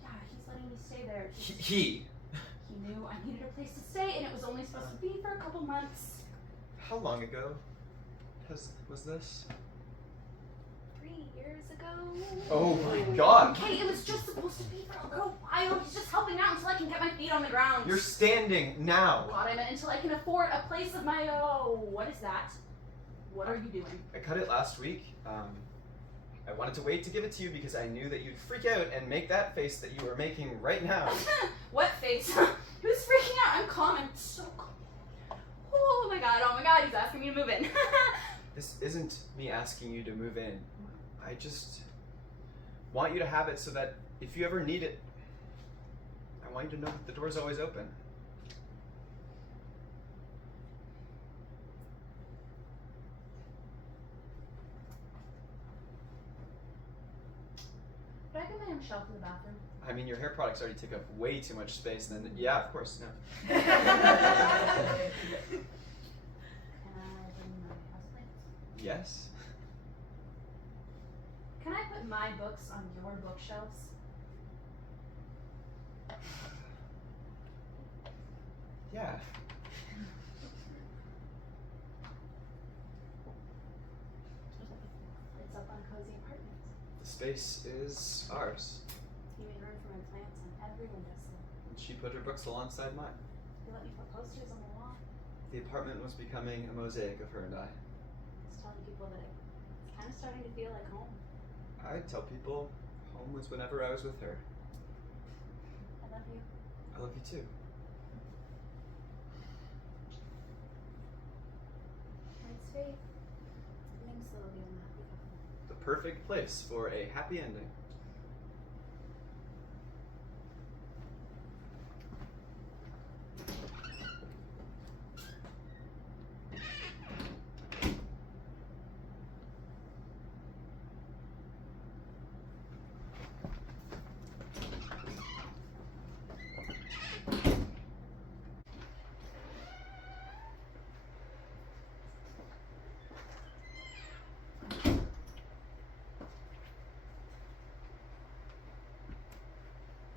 Yeah, he's letting me stay there. He. He knew I needed a place to stay, and it was only supposed to be for a couple months. How long ago was this? 3 years ago. Oh my god! Okay, it was just supposed to be for a little while. He's just helping out until I can get my feet on the ground. You're standing now! God, I meant until I can afford a place of my own. What is that? What are you doing? I cut it last week. I wanted to wait to give it to you because I knew that you'd freak out and make that face that you are making right now. What face? Who's freaking out? I'm calm. I'm so calm. Oh my god, he's asking me to move in. This isn't me asking you to move in. I just want you to have it so that if you ever need it, I want you to know that the door's always open. Could I get my own shelf in the bathroom? I mean, your hair products already take up way too much space, and then, yeah, of course, no. Can I bring my houseplants? Yes? Can I put my books on your bookshelves? Yeah. It's up on Cozy Apartments. The space is ours. You made room for my plants on every windowsill. And she put her books alongside mine. You let me put posters on the wall. The apartment was becoming a mosaic of her and I. I was telling people that it's kind of starting to feel like home. I tell people home was whenever I was with her. I love you. I love you too. Night's fate. Living slowly on the happy couple. The perfect place for a happy ending.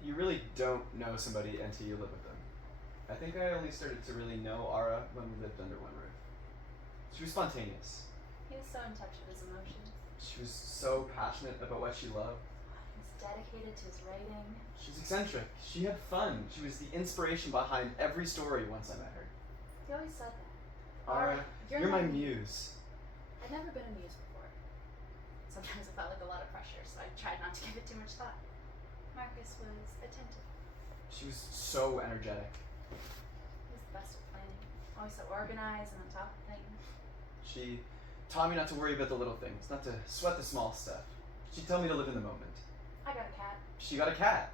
You really don't know somebody until you live with them. I think I only started to really know Ara when we lived under one roof. She was spontaneous. He was so in touch with his emotions. She was so passionate about what she loved. He was dedicated to his writing. She was eccentric. She had fun. She was the inspiration behind every story once I met her. He always said that. Ara, you're my muse. I'd never been a muse before. Sometimes it felt like a lot of pressure, so I tried not to give it too much thought. Marcus was attentive. She was so energetic. He was the best at planning. Always so organized and on top of things. She taught me not to worry about the little things, not to sweat the small stuff. She'd tell me to live in the moment. I got a cat. She got a cat.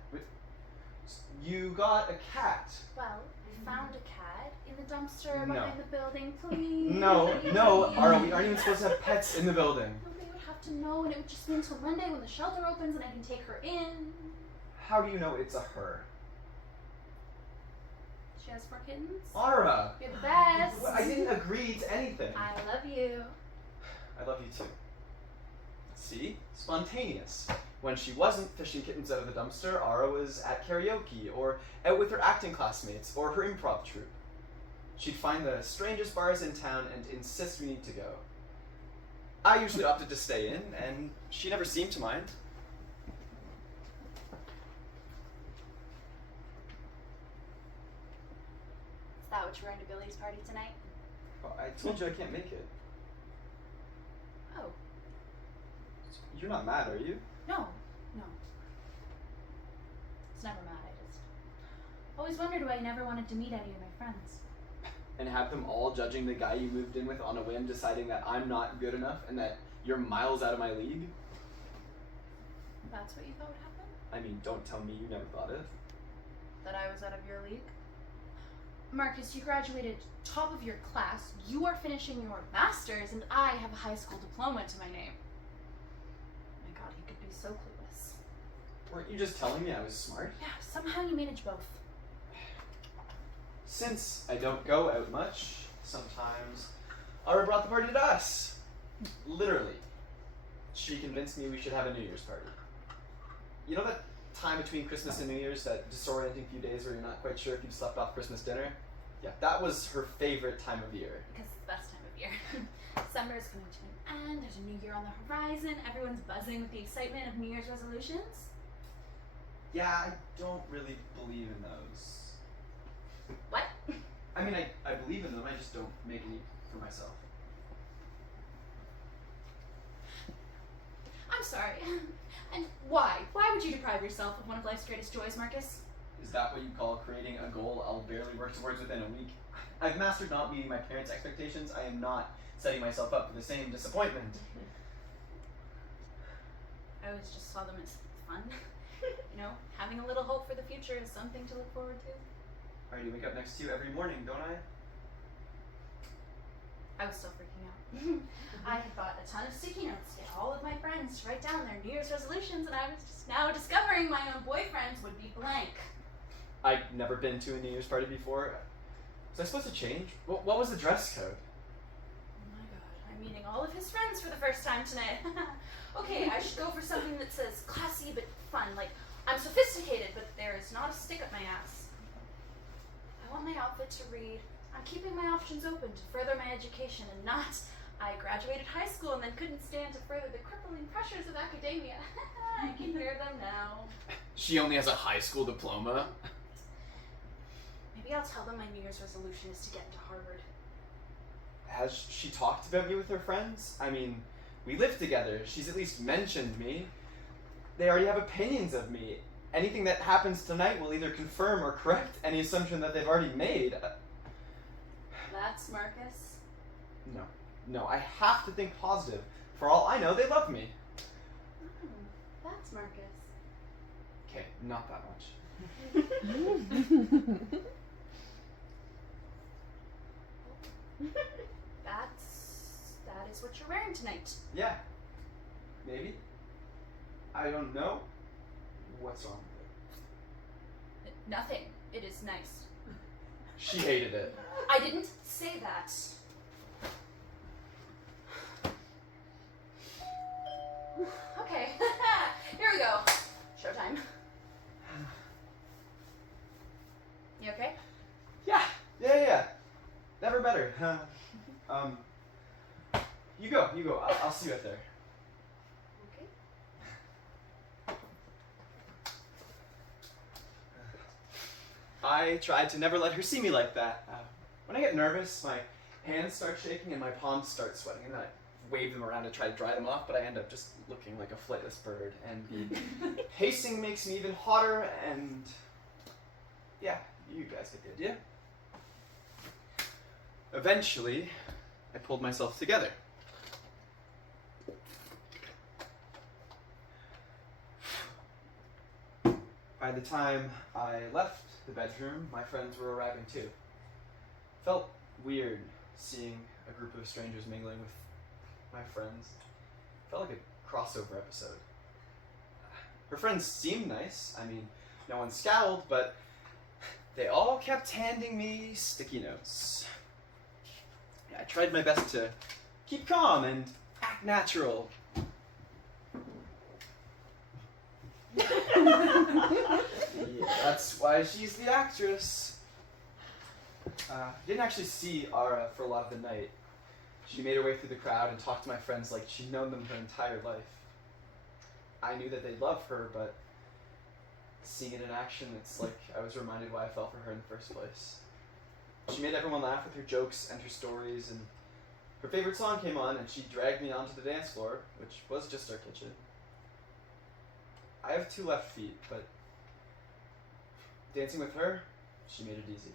You got a cat. Well, we found a cat in the dumpster No. behind the building. Please. No, no, Please. Ara, we aren't even supposed to have pets in the building. Nobody would have to know, and it would just be until Monday when the shelter opens and I can take her in. How do you know it's a her? She has 4 kittens. Ara! You're the best. Well, I didn't agree to anything. I love you. I love you too. See? Spontaneous. When she wasn't fishing kittens out of the dumpster, Ara was at karaoke, or out with her acting classmates, or her improv troupe. She'd find the strangest bars in town and insist we need to go. I usually opted to stay in, and she never seemed to mind. Is that what you're wearing to Billy's party tonight? Oh, I told you I can't make it. Oh, You're not mad, are you? no. It's never mad, I just always wondered why you never wanted to meet any of my friends. and have them all judging the guy you moved in with on a whim, deciding that I'm not good enough and that you're miles out of my league? That's what you thought would happen? I mean, don't tell me you never thought it. That I was out of your league? Marcus, you graduated top of your class, you are finishing your master's, and I have a high school diploma to my name. My god, he could be so clueless. Weren't you just telling me I was smart? Yeah, somehow you manage both. Since I don't go out much, sometimes Aura brought the party to us. Literally. She convinced me we should have a New Year's party. You know that time between Christmas and New Year's, that disorienting few days where you're not quite sure if you've slept off Christmas dinner? Yeah, that was her favorite time of year. Because it's the best time of year. Summer is coming to an end, there's a new year on the horizon, everyone's buzzing with the excitement of New Year's resolutions. Yeah, I don't really believe in those. What? I mean, I believe in them, I just don't make any for myself. I'm sorry. And why? Why would you deprive yourself of one of life's greatest joys, Marcus? Is that what you call creating a goal I'll barely work towards within a week? I've mastered not meeting my parents' expectations. I am not setting myself up for the same disappointment. I always just saw them as fun. You know, having a little hope for the future is something to look forward to. I already wake up next to you every morning, don't I? I was still freaking out. I had bought a ton of sticky notes, get all of my friends to write down their New Year's resolutions, and I was just now discovering my own boyfriends would be blank. I'd never been to a New Year's party before. Was I supposed to change? What was the dress code? Oh my god, I'm meeting all of his friends for the first time tonight. Okay, I should go for something that says classy but fun, like I'm sophisticated, but there is not a stick up my ass. I want my outfit to read, I'm keeping my options open to further my education and not, I graduated high school and then couldn't stand to further the crippling pressures of academia. I can hear them now. She only has a high school diploma. Maybe I'll tell them my New Year's resolution is to get into Harvard. Has she talked about me with her friends? I mean, we live together. She's at least mentioned me. They already have opinions of me. Anything that happens tonight will either confirm or correct any assumption that they've already made. That's Marcus. No, I have to think positive. For all I know, they love me. That's Marcus. Okay, not that much. That is what you're wearing tonight. Yeah. Maybe. I don't know. What's wrong with it? Nothing. It is nice. She hated it. I didn't say that. Okay, here we go. Showtime. You okay? Yeah. Never better. You go. I'll see you out there. Okay. I tried to never let her see me like that. When I get nervous, my hands start shaking and my palms start sweating, and then I wave them around to try to dry them off, but I end up just looking like a flightless bird, and the pacing makes me even hotter, and yeah, you guys get the idea. Eventually, I pulled myself together. By the time I left the bedroom, my friends were arriving too. Felt weird seeing a group of strangers mingling with my friends. Felt like a crossover episode. Her friends seemed nice. I mean, no one scowled, but they all kept handing me sticky notes. I tried my best to keep calm and act natural. Yeah, that's why she's the actress. Didn't actually see Ara for a lot of the night. She made her way through the crowd and talked to my friends like she'd known them her entire life. I knew that they'd love her, but seeing it in action, it's like I was reminded why I fell for her in the first place. She made everyone laugh with her jokes and her stories, and her favorite song came on and she dragged me onto the dance floor, which was just our kitchen. I have 2 left feet, but dancing with her, she made it easy.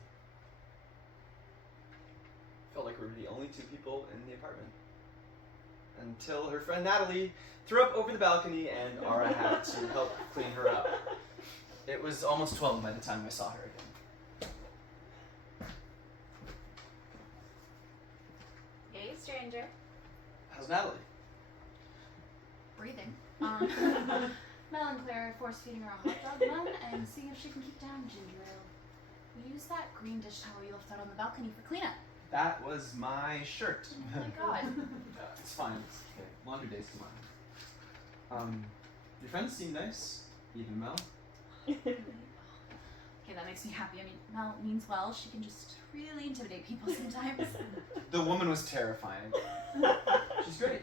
felt like we were the only two people in the apartment. Until her friend Natalie threw up over the balcony and Ara had to help clean her up. It was almost 12 by the time I saw her again. Hey, stranger. How's Natalie? Breathing. Mel and Claire are force feeding her a hot dog bun and seeing if she can keep down ginger ale. We used that green dish towel you left out on the balcony for cleanup. That was my shirt. Oh my god. It's fine. It's okay. Laundry day's tomorrow. Your friends seem nice. Even Mel. Okay, that makes me happy. I mean, Mel means well. She can just really intimidate people sometimes. The woman was terrifying. She's great.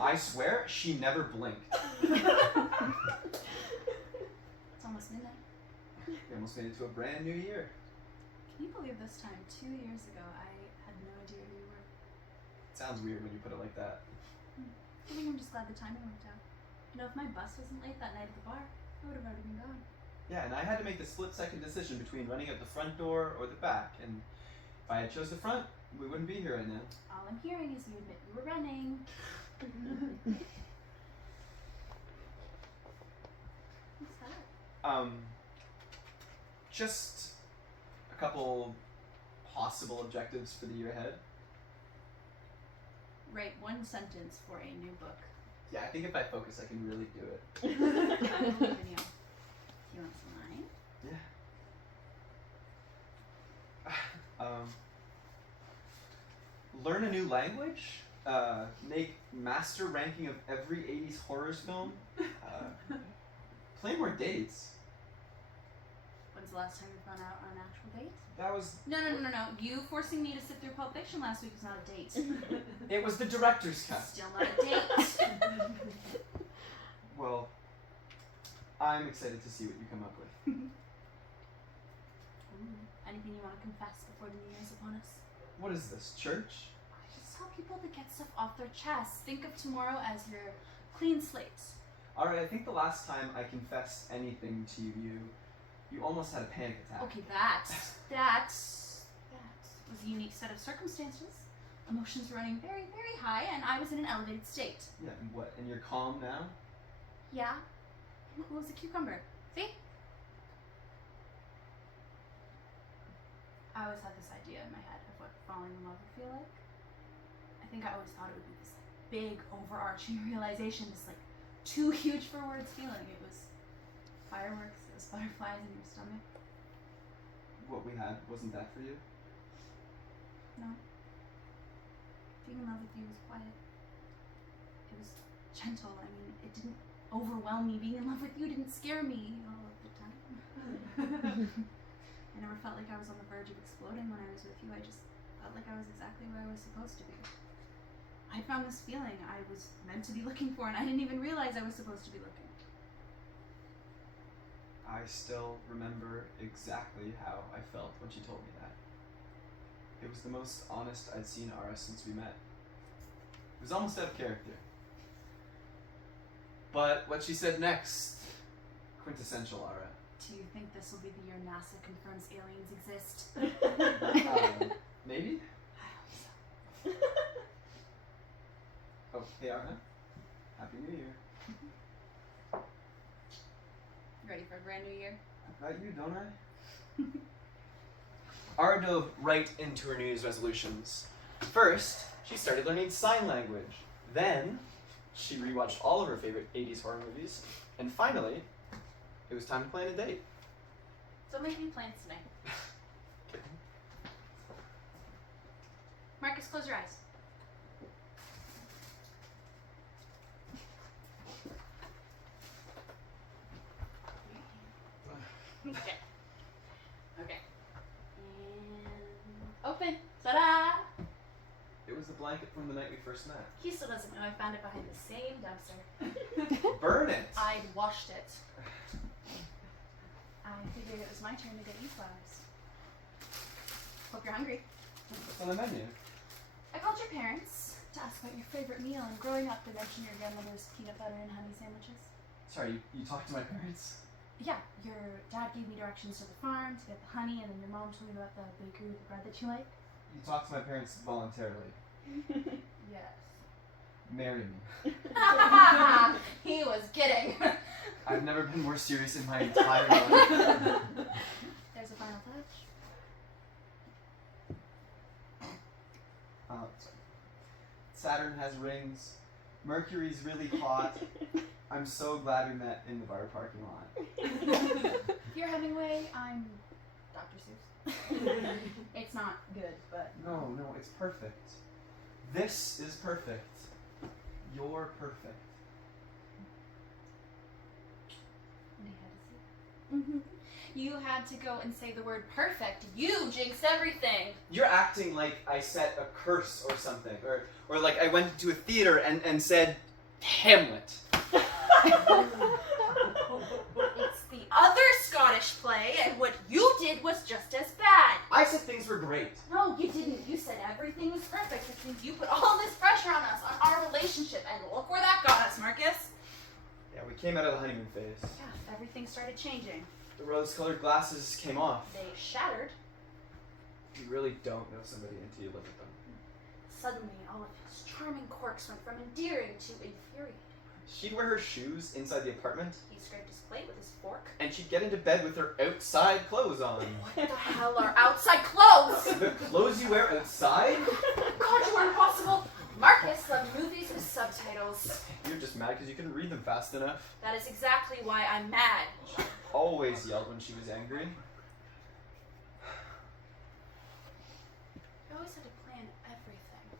I swear, she never blinked. It's almost midnight. We almost made it to a brand new year. Can you believe this time, 2 years ago, I had no idea who you were? It sounds weird when you put it like that. I think I'm just glad the timing worked out. You know, if my bus wasn't late that night at the bar, I would have already been gone. Yeah, and I had to make the split-second decision between running out the front door or the back, and if I had chose the front, we wouldn't be here right now. All I'm hearing is you admit you were running. What's that? Just a couple possible objectives for the year ahead. Write one sentence for a new book. Yeah, I think if I focus, I can really do it. I believe in you. You want some wine? Yeah. Learn a new language. Make master ranking of every 80s horrors film. Play more dates. When's the last time you've gone out on an actual date? That was... No. You forcing me to sit through Pulp Fiction last week was not a date. It was the director's cut. Still not a date. Well, I'm excited to see what you come up with. Anything you want to confess before the new year's upon us? What is this, church? I just tell people to get stuff off their chests. Think of tomorrow as your clean slate. Alright, I think the last time I confessed anything to you, you almost had a panic attack. Okay, that was a unique set of circumstances. Emotions were running very, very high, and I was in an elevated state. Yeah, and what? And you're calm now? Yeah? I'm cool as a cucumber. See? I always had this idea in my head of what falling in love would feel like. I think I always thought it would be this big, overarching realization, this like too huge for words feeling. It was fireworks, it was butterflies in your stomach. What we had, wasn't that for you? No. Being in love with you was quiet. It was gentle. I mean, it didn't overwhelm me. Being in love with you didn't scare me all of the time. I never felt like I was on the verge of exploding when I was with you. I just felt like I was exactly where I was supposed to be. I found this feeling I was meant to be looking for, and I didn't even realize I was supposed to be looking. I still remember exactly how I felt when she told me that. It was the most honest I'd seen Ara since we met. It was almost out of character. But what she said next, quintessential Ara. Do you think this will be the year NASA confirms aliens exist? Maybe? I hope so. Oh, hey Ara. Happy New Year. Ready for a brand new year? I've got you, don't I? Ara dove right into her New Year's resolutions. First, she started learning sign language. Then, she rewatched all of her favorite 80s horror movies. And finally, it was time to plan a date. Don't make any plans tonight. Marcus, close your eyes. Okay. Okay. And open. Ta-da! It was the blanket from the night we first met. He still doesn't know I found it behind the same dumpster. Burn it! I'd washed it. I figured it was my turn to get you flowers. Hope you're hungry. What's on the menu? I called your parents to ask about your favorite meal, and growing up they mentioned your grandmother's peanut butter and honey sandwiches. Sorry, you talked to my parents? Yeah, your dad gave me directions to the farm to get the honey, and then your mom told me about the bakery with the bread that you like. You talked to my parents voluntarily. Yes. Marry me. He was kidding. I've never been more serious in my entire life. There's a final touch. Saturn has rings. Mercury's really hot. I'm so glad we met in the bar parking lot. You're Hemingway, I'm Dr. Seuss. It's not good, but No, it's perfect. This is perfect. You're perfect. You had to go and say the word perfect. You jinxed everything. You're acting like I set a curse or something. Or like I went to a theater and said Hamlet. It's the other Scottish play, and what you did was just as bad. I said things were great. No, you didn't. You said everything was perfect, which means you put all this pressure on us, on our relationship, and look where that got us, Marcus. Yeah, we came out of the honeymoon phase. Yeah, everything started changing. The rose-colored glasses came off. They shattered. You really don't know somebody until you look at them. Suddenly, all of his charming quirks went from endearing to infuriating. She'd wear her shoes inside the apartment, He scraped his plate with his fork. and she'd get into bed with her outside clothes on. What the hell are outside clothes? The clothes you wear outside? God, you are impossible. Marcus loved movies with subtitles. You're just mad because you couldn't read them fast enough. That is exactly why I'm mad. Always yelled when she was angry. I always had to plan everything.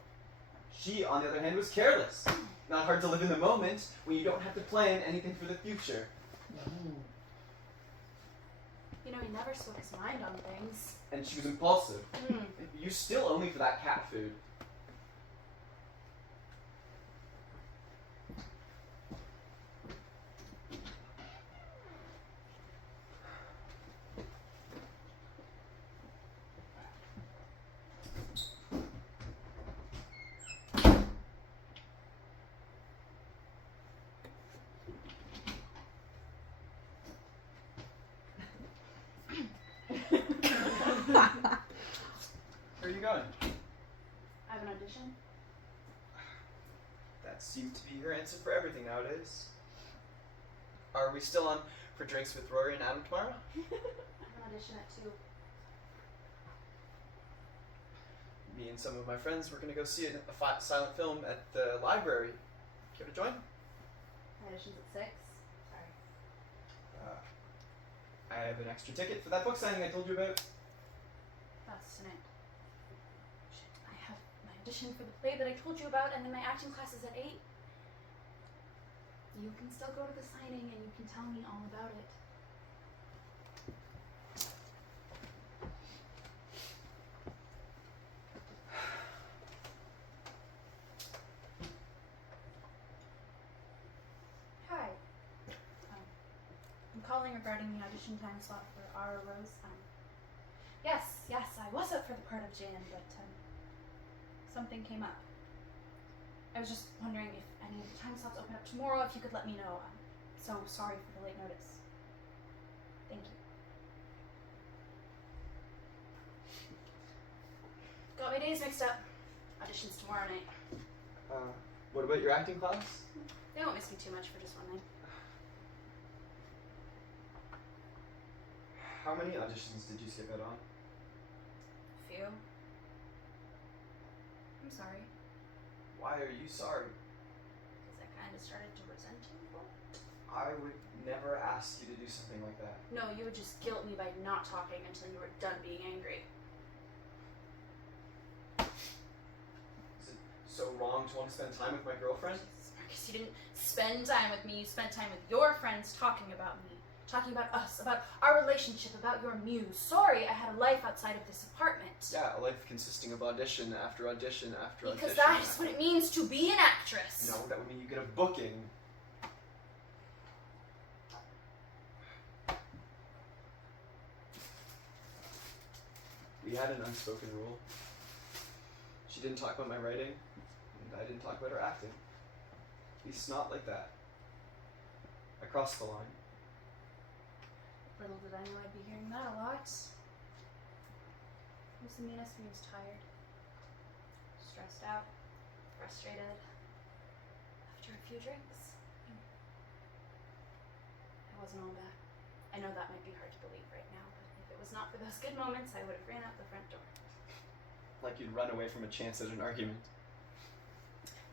She, on the other hand, was careless. Not hard to live in the moment when you don't have to plan anything for the future. You know, he never spoke his mind on things. And she was impulsive. You still owe me for that cat food. Where are you going? I have an audition. That seemed to be your answer for everything nowadays. Are we still on for drinks with Rory and Adam tomorrow? I have an audition at 2. Me and some of my friends were going to go see a silent film at the library. Care to join? My audition's at 6. Sorry. I have an extra ticket for that book signing I told you about. That's tonight. Shit, I have my audition for the play that I told you about, and then my acting class is at 8. You can still go to the signing and you can tell me all about it. Hi. I'm calling regarding the audition time slot for our Rose. Yes, I was up for the part of Jan, but something came up. I was just wondering if any of the time slots open up tomorrow, if you could let me know. I'm so sorry for the late notice. Thank you. Got my days mixed up. Auditions tomorrow night. What about your acting class? They won't miss me too much for just one night. How many auditions did you skip out on? Few. I'm sorry. Why are you sorry? Because I kind of started to resent you for it. I would never ask you to do something like that. No, you would just guilt me by not talking until you were done being angry. Is it so wrong to want to spend time with my girlfriend? Marcus, you didn't spend time with me. You spent time with your friends talking about me. Talking about us, about our relationship, about your muse. Sorry, I had a life outside of this apartment. Yeah, a life consisting of audition after audition after audition. Because that is what it means to be an actress. No, that would mean you get a booking. We had an unspoken rule. She didn't talk about my writing, and I didn't talk about her acting. At least not like that. I crossed the line. Little did I know I'd be hearing that a lot. Who's the meanest when he was tired? stressed out, frustrated. After a few drinks, it wasn't all bad. I know that might be hard to believe right now, but if it was not for those good moments, I would have ran out the front door. Like you'd run away from a chance at an argument.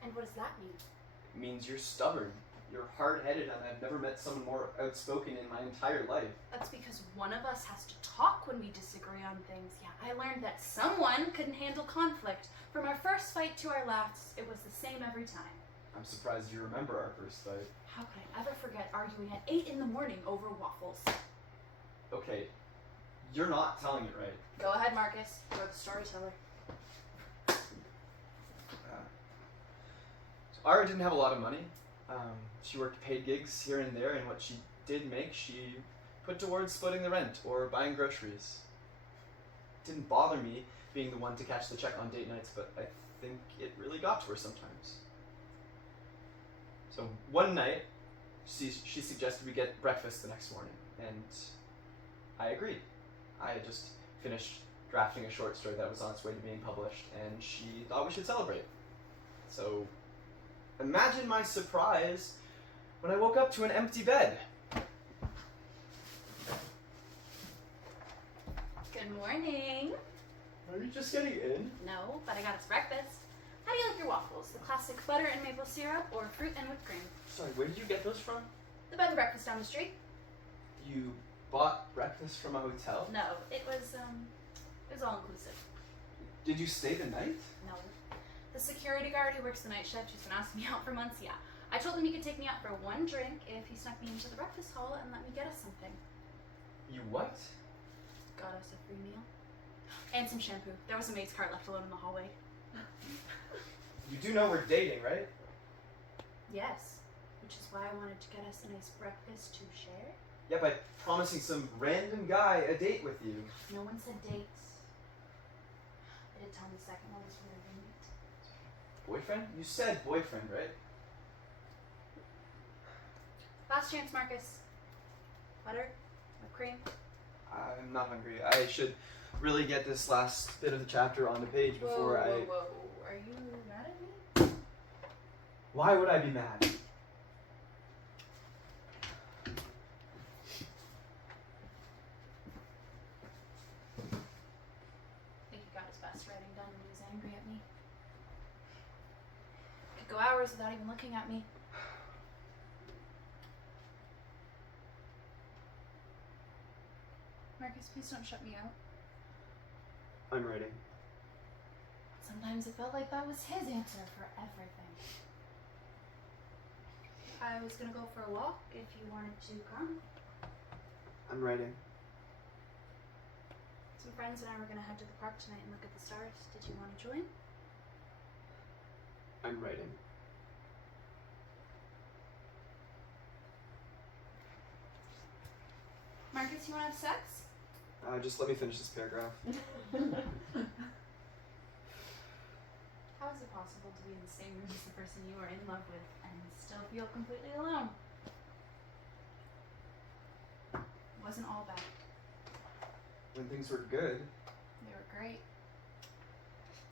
And what does that mean? It means you're stubborn. You're hard-headed, and I've never met someone more outspoken in my entire life. That's because one of us has to talk when we disagree on things. Yeah, I learned that someone couldn't handle conflict. From our first fight to our last, it was the same every time. I'm surprised you remember our first fight. How could I ever forget arguing at 8 in the morning over waffles? Okay, you're not telling it right. Go ahead, Marcus. You're the storyteller. Ara didn't have a lot of money. She worked paid gigs here and there, and what she did make, she put towards splitting the rent or buying groceries. It didn't bother me being the one to catch the check on date nights, but I think it really got to her sometimes. So one night, she suggested we get breakfast the next morning, and I agreed. I had just finished drafting a short story that was on its way to being published, and she thought we should celebrate. So imagine my surprise when I woke up to an empty bed. Good morning. Are you just getting in? No, but I got us breakfast. How do you like your waffles? The classic butter and maple syrup or fruit and whipped cream? Sorry, where did you get those from? The bed and breakfast down the street? You bought breakfast from a hotel? No, it was all inclusive. Did you stay the night? No. The security guard who works the night shift, who's been asking me out for months, yeah. I told him he could take me out for one drink if he snuck me into the breakfast hall and let me get us something. You what? Got us a free meal. And some shampoo. There was a maid's cart left alone in the hallway. You do know we're dating, right? Yes. Which is why I wanted to get us a nice breakfast to share. Yeah, by promising some random guy a date with you. No one said dates. They did tell me the second one was for their roommate. Boyfriend? You said boyfriend, right? Last chance, Marcus. Butter? Whipped cream? I'm not hungry. I should really get this last bit of the chapter on the page before Whoa. Are you mad at me? Why would I be mad? I think he got his best writing done when he was angry at me. Could go hours without even looking at me. Marcus, please don't shut me out. I'm writing. Sometimes it felt like that was his answer for everything. I was gonna go for a walk if you wanted to come. I'm writing. Some friends and I were gonna head to the park tonight and look at the stars. Did you want to join? I'm writing. Marcus, you wanna have sex? Just let me finish this paragraph. How is it possible to be in the same room as the person you are in love with and still feel completely alone? It wasn't all bad. When things were good, They were great.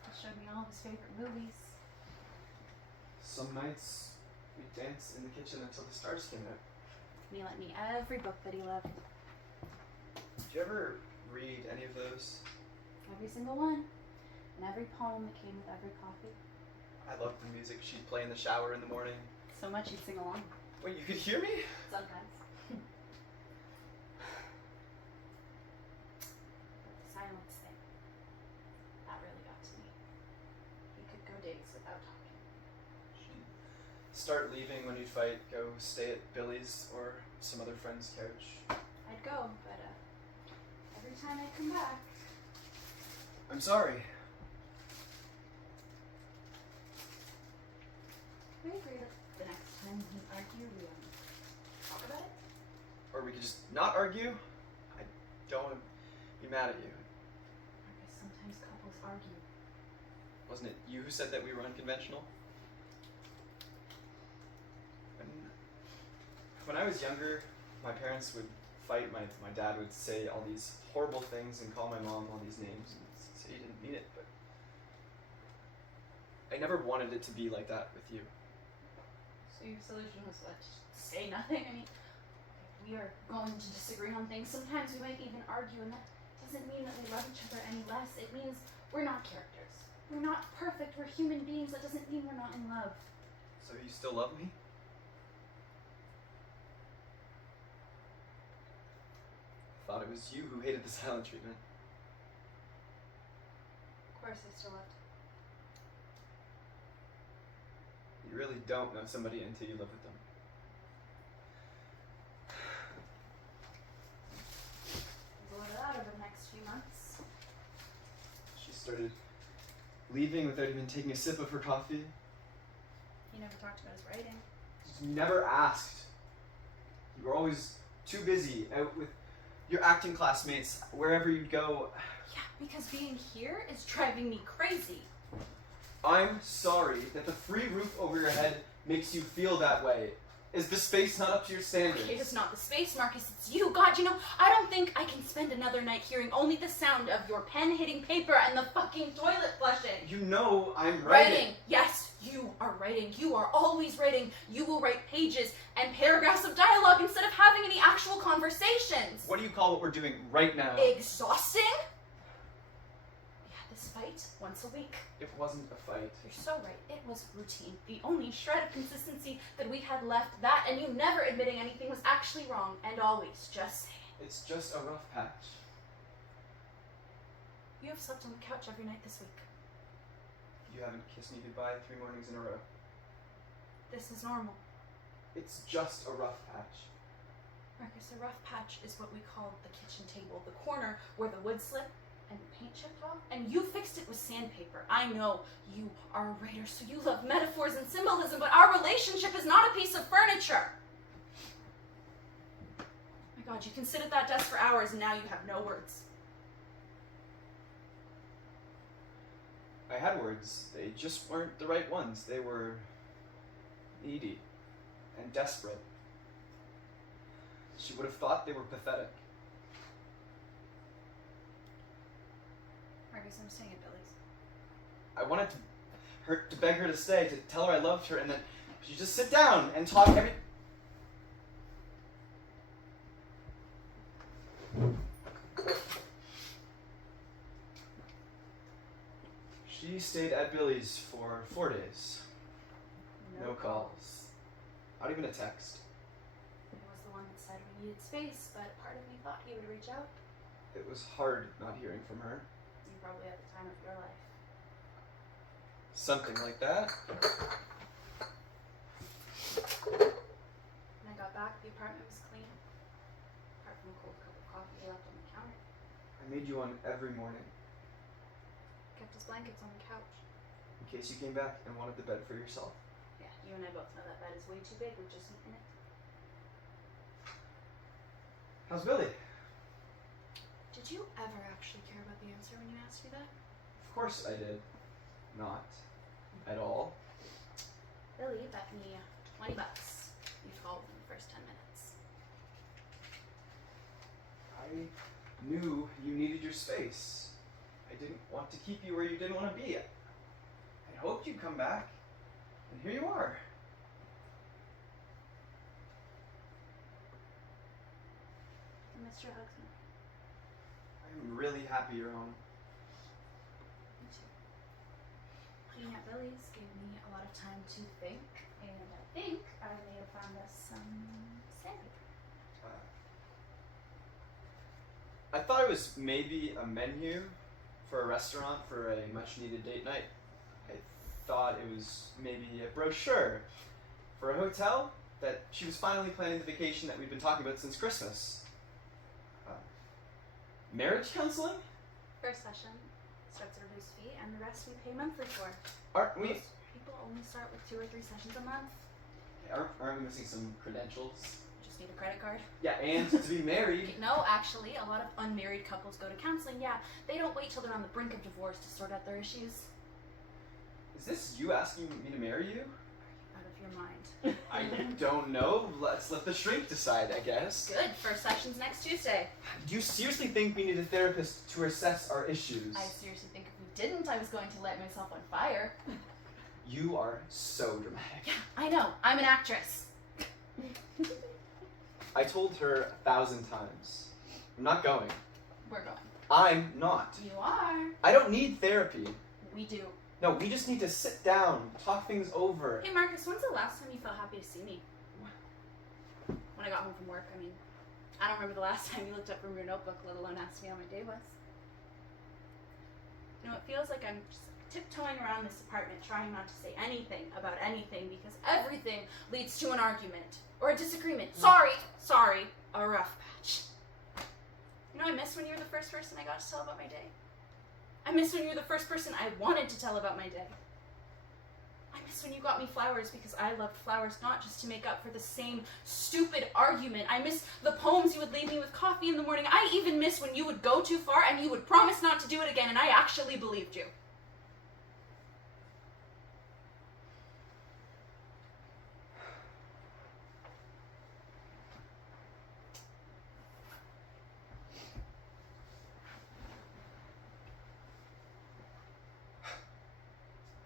He showed me all of his favorite movies. some nights we danced in the kitchen until the stars came out. And he lent me every book that he loved. Did you ever read any of those? Every single one. And every poem that came with every coffee. I loved the music she'd play in the shower in the morning. So much he'd sing along. Wait, you could hear me? Sometimes. But the silence thing, that really got to me. He could go days without talking. She'd start leaving when you'd fight, go stay at Billy's or some other friend's couch. I'd go, but every time I'd come back, I'm sorry. we agree that the next time we argue, we talk about it. Or we could just not argue. I don't want to be mad at you. Marcus, sometimes couples argue. Wasn't it you who said that we were unconventional? When I was younger, my parents would fight. My dad would say all these horrible things and call my mom all these names and say he didn't mean it, but never wanted it to be like that with you. So your solution was what? Just say nothing? I mean, we are going to disagree on things. Sometimes we might even argue, and that doesn't mean that we love each other any less. It means we're not characters. We're not perfect. We're human beings. That doesn't mean we're not in love. So you still love me? I thought it was you who hated the silent treatment. Of course I still loved. You really don't know somebody until you live with them. We'll go to that over the next few months. She started leaving without even taking a sip of her coffee. He never talked about his writing. Just never asked. You were always too busy out with your acting classmates, wherever you'd go. Yeah, because being here is driving me crazy. I'm sorry that the free roof over your head makes you feel that way. Is the space not up to your standards? It is not the space, Marcus. It's you. God, you know, I don't think I can spend another night hearing only the sound of your pen hitting paper and the fucking toilet flushing. You know I'm writing. Yes, you are writing. You are always writing. You will write pages and paragraphs of dialogue instead of having any actual conversations. What do you call what we're doing right now? Exhausting? We had this fight once a week. It wasn't a fight. You're so right. It was routine. The only shred of consistency that we had left, that and you never admitting anything was actually wrong, and always just saying. It's just a rough patch. You have slept on the couch every night this week. You haven't kissed me goodbye 3 mornings in a row. This is normal. It's just a rough patch. Marcus, a rough patch is what we call the kitchen table, the corner where the wood slipped and the paint chipped off, and you fixed it with sandpaper. I know you are a writer, so you love metaphors and symbolism, but our relationship is not a piece of furniture. My God, you can sit at that desk for hours and now you have no words. I had words. They just weren't the right ones. They were needy and desperate. She would have thought they were pathetic. Marcus, I'm staying at Billy's. I wanted to beg her to stay, to tell her I loved her, and then she just sit down and talk every... She stayed at Billy's for 4 days. No calls. Not even a text. He was the one that said we needed space, but part of me thought he would reach out. It was hard not hearing from her. You probably had the time of your life. Something like that. When I got back, the apartment was clean. Apart from a cold cup of coffee he left on the counter. I made you one every morning, Kept his blankets on the couch. in case you came back and wanted the bed for yourself. Yeah, you and I both know that bed is way too big with just me in it. How's Billy? Did you ever actually care about the answer when you asked me that? Of course I did. Not at all. Billy bet me $20 you'd call within the first 10 minutes. I knew you needed your space. I didn't want to keep you where you didn't want to be. I hoped you'd come back, and here you are. I missed your hugs, Mark. I'm really happy you're home. Me too. Being at Billy's gave me a lot of time to think, and I think I may have found us some sandpaper. I thought it was maybe a menu for a restaurant for a much-needed date night. I thought it was maybe a brochure for a hotel that she was finally planning the vacation that we've been talking about since Christmas. Marriage counseling? First session starts at a reduced fee, and the rest we pay monthly for. Aren't we People only start with 2 or 3 sessions a month. aren't we missing some credentials? Just need a credit card. Yeah, and to be married. No, actually, a lot of unmarried couples go to counseling. Yeah, they don't wait till they're on the brink of divorce to sort out their issues. Is this you asking me to marry you? Out of your mind. I don't know. Let's let the shrink decide, I guess. Good. First session's next Tuesday. Do you seriously think we need a therapist to assess our issues? I seriously think if we didn't, I was going to light myself on fire. You are so dramatic. Yeah, I know. I'm an actress. I told her 1,000 times. I'm not going. We're going. I'm not. You are. I don't need therapy. We do. No, we just need to sit down, talk things over. Hey, Marcus, when's the last time you felt happy to see me? When I got home from work, I mean. I don't remember the last time you looked up from your notebook, let alone asked me how my day was. You know, it feels like I'm just tiptoeing around this apartment trying not to say anything about anything because everything leads to an argument or a disagreement. Sorry, a rough patch. You know, I miss when you were the first person I got to tell about my day. I miss when you were the first person I wanted to tell about my day. I miss when you got me flowers because I loved flowers not just to make up for the same stupid argument. I miss the poems you would leave me with coffee in the morning. I even miss when you would go too far and you would promise not to do it again and I actually believed you.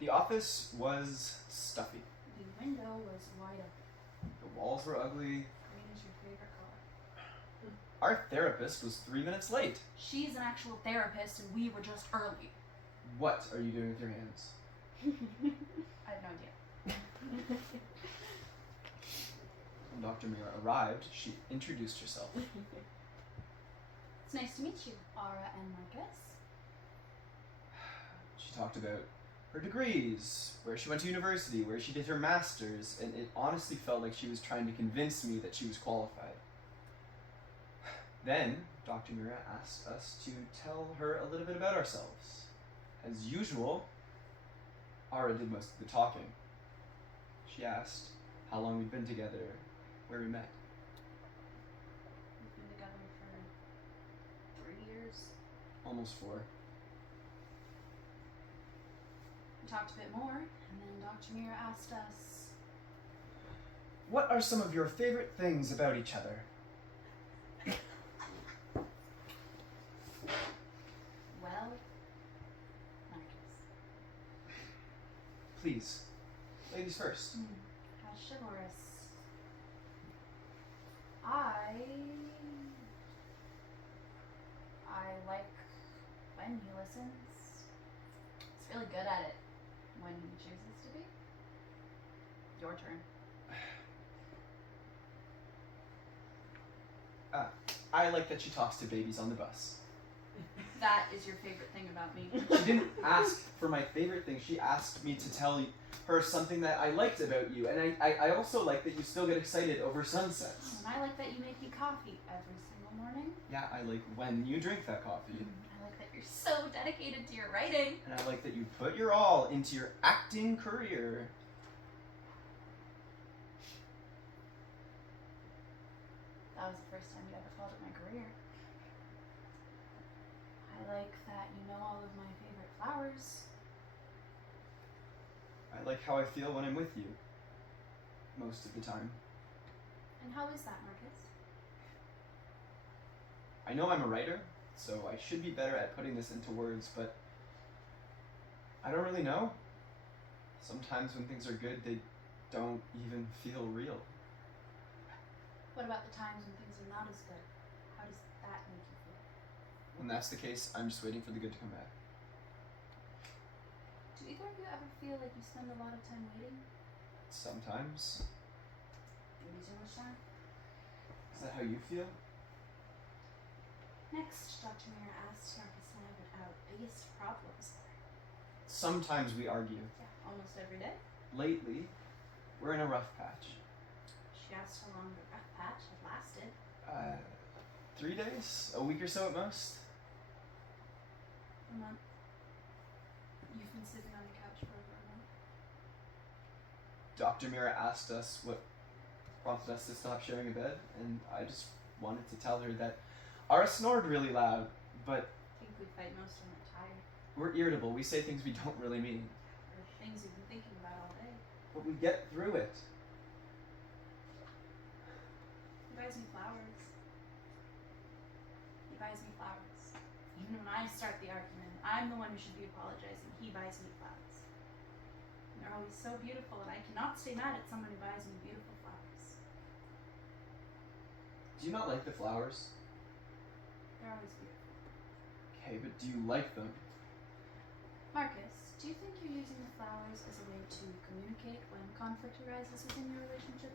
The office was stuffy. The window was wide open. The walls were ugly. Green is your favorite color. Our therapist was 3 minutes late. She's an actual therapist and we were just early. What are you doing with your hands? I have no idea. When Dr. Mira arrived, she introduced herself. It's nice to meet you, Ara and Marcus. She talked about her degrees, where she went to university, where she did her master's, and it honestly felt like she was trying to convince me that she was qualified. Then, Dr. Mira asked us to tell her a little bit about ourselves. As usual, Ara did most of the talking. She asked how long we'd been together, where we met. We've been together for 3 years. Almost 4. We talked a bit more, and then Dr. Mira asked us, What are some of your favorite things about each other? well, Marcus. Please, ladies first. How chivalrous. I like when he listens. He's really good at it when he chooses to be. Your turn. I like that she talks to babies on the bus. That is your favorite thing about me. She didn't ask for my favorite thing. She asked me to tell her something that I liked about you. And I also like that you still get excited over sunsets. And I like that you make me coffee every single morning. Yeah, I like when you drink that coffee. I like that you're so dedicated to your writing. And I like that you put your all into your acting career. That was the first time you ever called it my career. I like that you know all of my favorite flowers. I like how I feel when I'm with you. Most of the time. And how is that, Marcus? I know I'm a writer, so I should be better at putting this into words, but I don't really know. Sometimes when things are good, they don't even feel real. What about the times when things are not as good? How does that make you feel? When that's the case, I'm just waiting for the good to come back. Do either of you ever feel like you spend a lot of time waiting? Sometimes. Maybe too much time? Is that how you feel? Next, Dr. Mira asked Marcus and I what our biggest problems were. Sometimes we argue. Yeah, almost every day. Lately, we're in a rough patch. She asked how long the rough patch had lasted. 3 days? A week or so at most? A month. You've been sleeping on the couch for over a month. Dr. Mira asked us what prompted us to stop sharing a bed, and I just wanted to tell her that Ara snored really loud, but I think we fight most when we're tired. we're irritable. We say things we don't really mean. Or things you've been thinking about all day. But we get through it. He buys me flowers. He buys me flowers. Even when I start the argument, I'm the one who should be apologizing. He buys me flowers. You they're always so beautiful, and I cannot stay mad at someone who buys me beautiful flowers. Do you not like the flowers? They're always beautiful. Okay, but do you like them? Marcus, do you think you're using the flowers as a way to communicate when conflict arises within your relationship?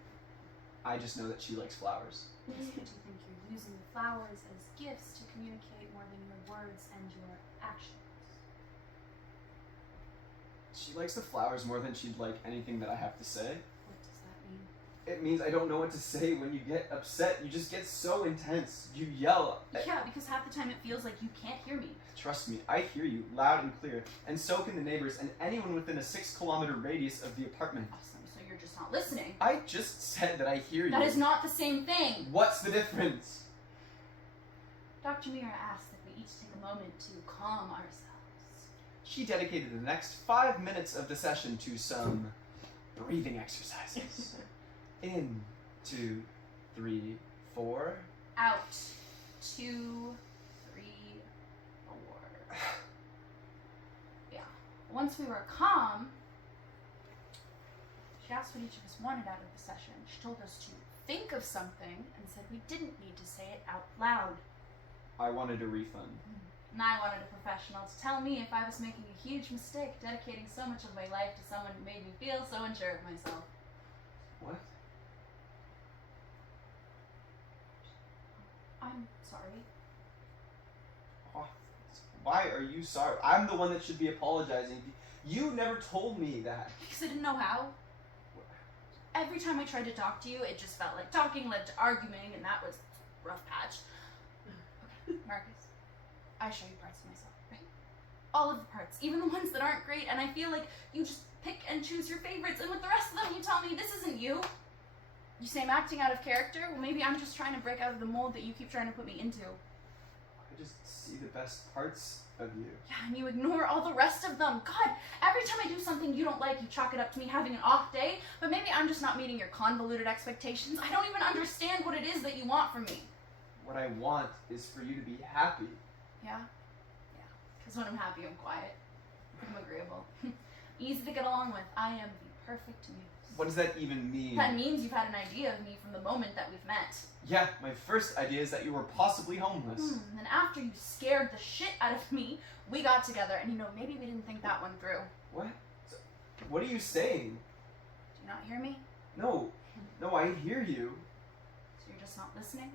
I just know that she likes flowers. Do you think you're using the flowers as gifts to communicate more than your words and your actions? She likes the flowers more than she'd like anything that I have to say. What does that mean? It means I don't know what to say when you get upset. You just get so intense. You yell. Yeah, because half the time it feels like you can't hear me. Trust me, I hear you loud and clear, and so can the neighbors and anyone within a 6-kilometer radius of the apartment. Awesome, so you're just not listening. I just said that I hear you. That is not the same thing. What's the difference? Dr. Mira asked that we each take a moment to calm ourselves. She dedicated the next 5 minutes of the session to some breathing exercises. In, 2, 3, 4. Out. 2, 3, 4. Yeah. Once we were calm, she asked what each of us wanted out of the session. She told us to think of something and said we didn't need to say it out loud. I wanted a refund. And I wanted a professional to tell me if I was making a huge mistake dedicating so much of my life to someone who made me feel so unsure of myself. What? I'm sorry. Oh, why are you sorry? I'm the one that should be apologizing. You never told me that. Because I didn't know how. Every time I tried to talk to you, it just felt like talking led to arguing, and that was a rough patch. Okay, Marcus, I show you parts of myself, right? All of the parts, even the ones that aren't great, and I feel like you just pick and choose your favorites, and with the rest of them, you tell me this isn't you. You say I'm acting out of character? Well, maybe I'm just trying to break out of the mold that you keep trying to put me into. I just see the best parts of you. Yeah, and you ignore all the rest of them. God, every time I do something you don't like, you chalk it up to me having an off day, but maybe I'm just not meeting your convoluted expectations. I don't even understand what it is that you want from me. What I want is for you to be happy. Yeah? Yeah. Because when I'm happy, I'm quiet. I'm agreeable. Easy to get along with. I am the perfect muse. What does that even mean? That means you've had an idea of me from the moment that we've met. Yeah, my first idea is that you were possibly homeless. And then after you scared the shit out of me, we got together, and maybe we didn't think that one through. What? What are you saying? Do you not hear me? No, I hear you. So you're just not listening?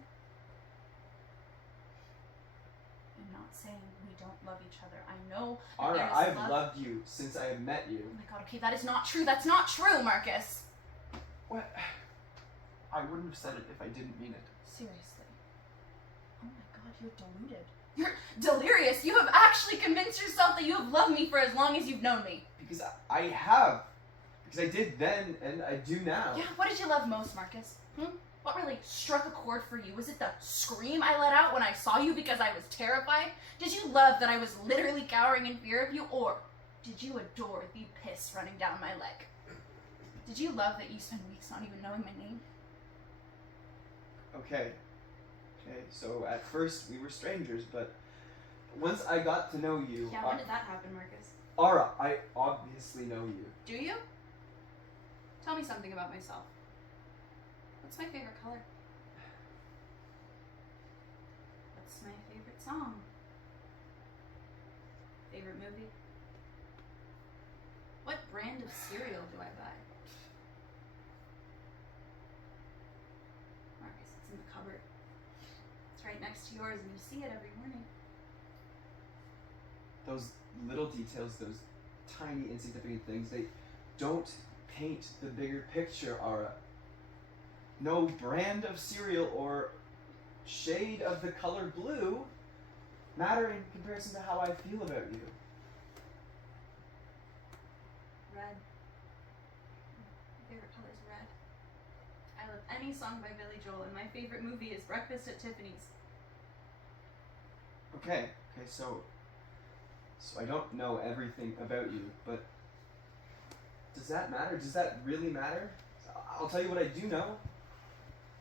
I'm not saying we don't love each other. I know that Ara, there's I've love. loved you since I have met you. Oh my god, okay, that is not true. That's not true, Marcus. What? I wouldn't have said it if I didn't mean it. Seriously. Oh my god, you're deluded. You're delirious. You have actually convinced yourself that you have loved me for as long as you've known me. Because I have. Because I did then and I do now. Yeah, what did you love most, Marcus? What really struck a chord for you? Was it the scream I let out when I saw you because I was terrified? Did you love that I was literally cowering in fear of you? Or did you adore the piss running down my leg? Did you love that you spent weeks not even knowing my name? Okay, so at first we were strangers, but once I got to know you... Yeah, when did that happen, Marcus? Ara, I obviously know you. Do you? Tell me something about myself. What's my favorite color? What's my favorite song? Favorite movie? What brand of cereal do I buy? Marcus, it's in the cupboard. It's right next to yours and you see it every morning. Those little details, those tiny insignificant things, they don't paint the bigger picture, Ara. No brand of cereal or shade of the color blue matter in comparison to how I feel about you. Red. My favorite color is red. I love any song by Billy Joel, and my favorite movie is Breakfast at Tiffany's. Okay, so I don't know everything about you, but does that matter? Does that really matter? I'll tell you what I do know.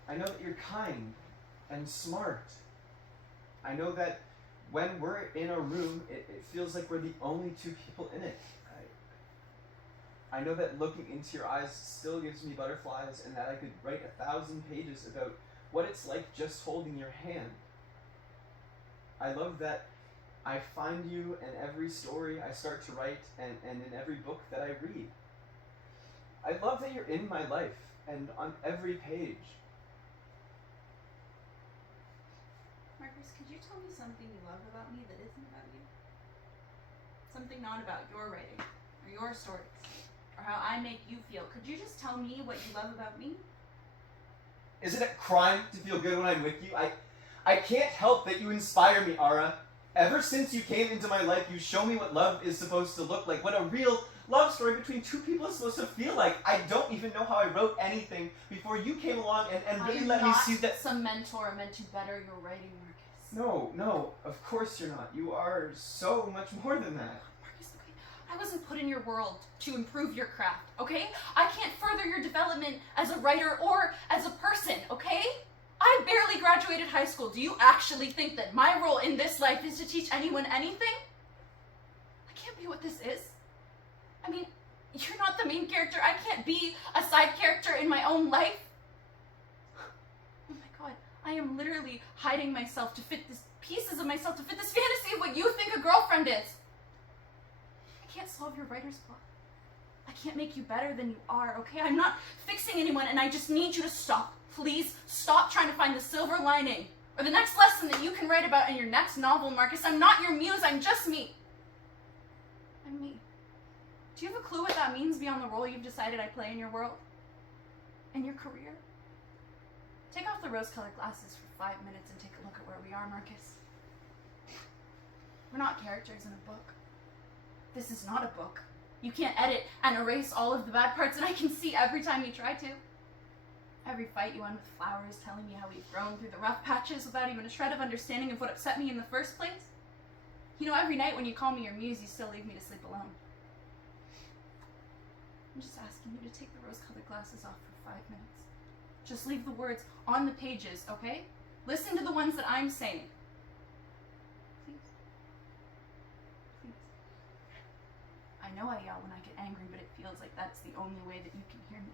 I know that you're kind and smart. I know that when we're in a room, it feels like we're the only two people in it. I know that looking into your eyes still gives me butterflies, and that I could write 1,000 pages about what it's like just holding your hand. I love that I find you in every story I start to write and in every book that I read. I love that you're in my life and on every page. Marcus, could you tell me something you love about me that isn't about you? Something not about your writing, or your stories, or how I make you feel. Could you just tell me what you love about me? Is it a crime to feel good when I'm with you? I can't help that you inspire me, Ara. Ever since you came into my life, you show me what love is supposed to look like, what a real love story between two people is supposed to feel like. I don't even know how I wrote anything before you came along and really let me see that. I am not some mentor meant to better your writing, Marcus. No, of course you're not. You are so much more than that. Marcus, okay, I wasn't put in your world to improve your craft, okay? I can't further your development as a writer or as a person, okay? I barely graduated high school. Do you actually think that my role in this life is to teach anyone anything? I can't be what this is. I mean, you're not the main character. I can't be a side character in my own life. Oh my god, I am literally hiding myself to fit this, pieces of myself to fit this fantasy of what you think a girlfriend is. I can't solve your writer's block. I can't make you better than you are, okay? I'm not fixing anyone, and I just need you to stop. Please stop trying to find the silver lining or the next lesson that you can write about in your next novel, Marcus. I'm not your muse. I'm just me. I'm me. Do you have a clue what that means beyond the role you've decided I play in your world? In your career? Take off the rose-colored glasses for 5 minutes and take a look at where we are, Marcus. We're not characters in a book. This is not a book. You can't edit and erase all of the bad parts, and I can see every time you try to. Every fight you end with flowers telling me how we've grown through the rough patches without even a shred of understanding of what upset me in the first place. You know, every night when you call me your muse, you still leave me to sleep alone. I'm just asking you to take the rose-colored glasses off for 5 minutes. Just leave the words on the pages, okay? Listen to the ones that I'm saying. Please. Please. I know I yell when I get angry, but it feels like that's the only way that you can hear me.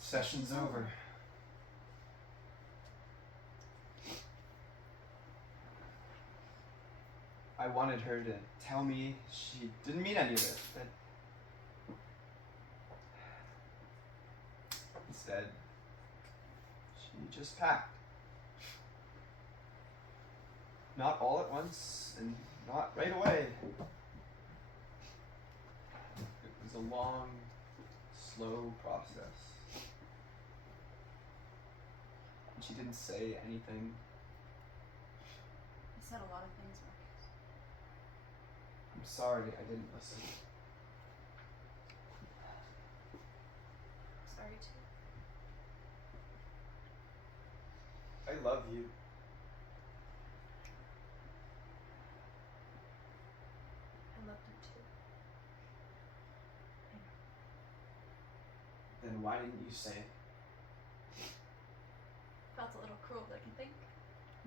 Session's over. I wanted her to tell me she didn't mean any of it, but instead, she just packed. Not all at once, and not right away. It was a long, slow process. And she didn't say anything. I said a lot of things, Marcus. I'm sorry I didn't listen. Sorry too. I love you. I loved him too. Then why didn't you say it? Felt a little cruel, I can think.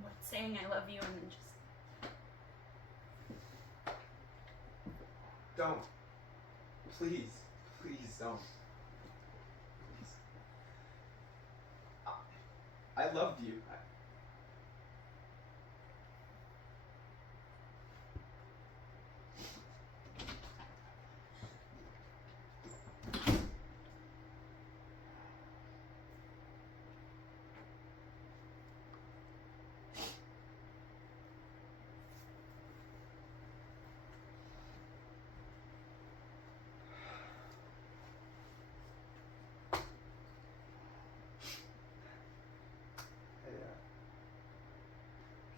What, saying I love you and then just... Don't. Please. Please don't. Please. I loved you.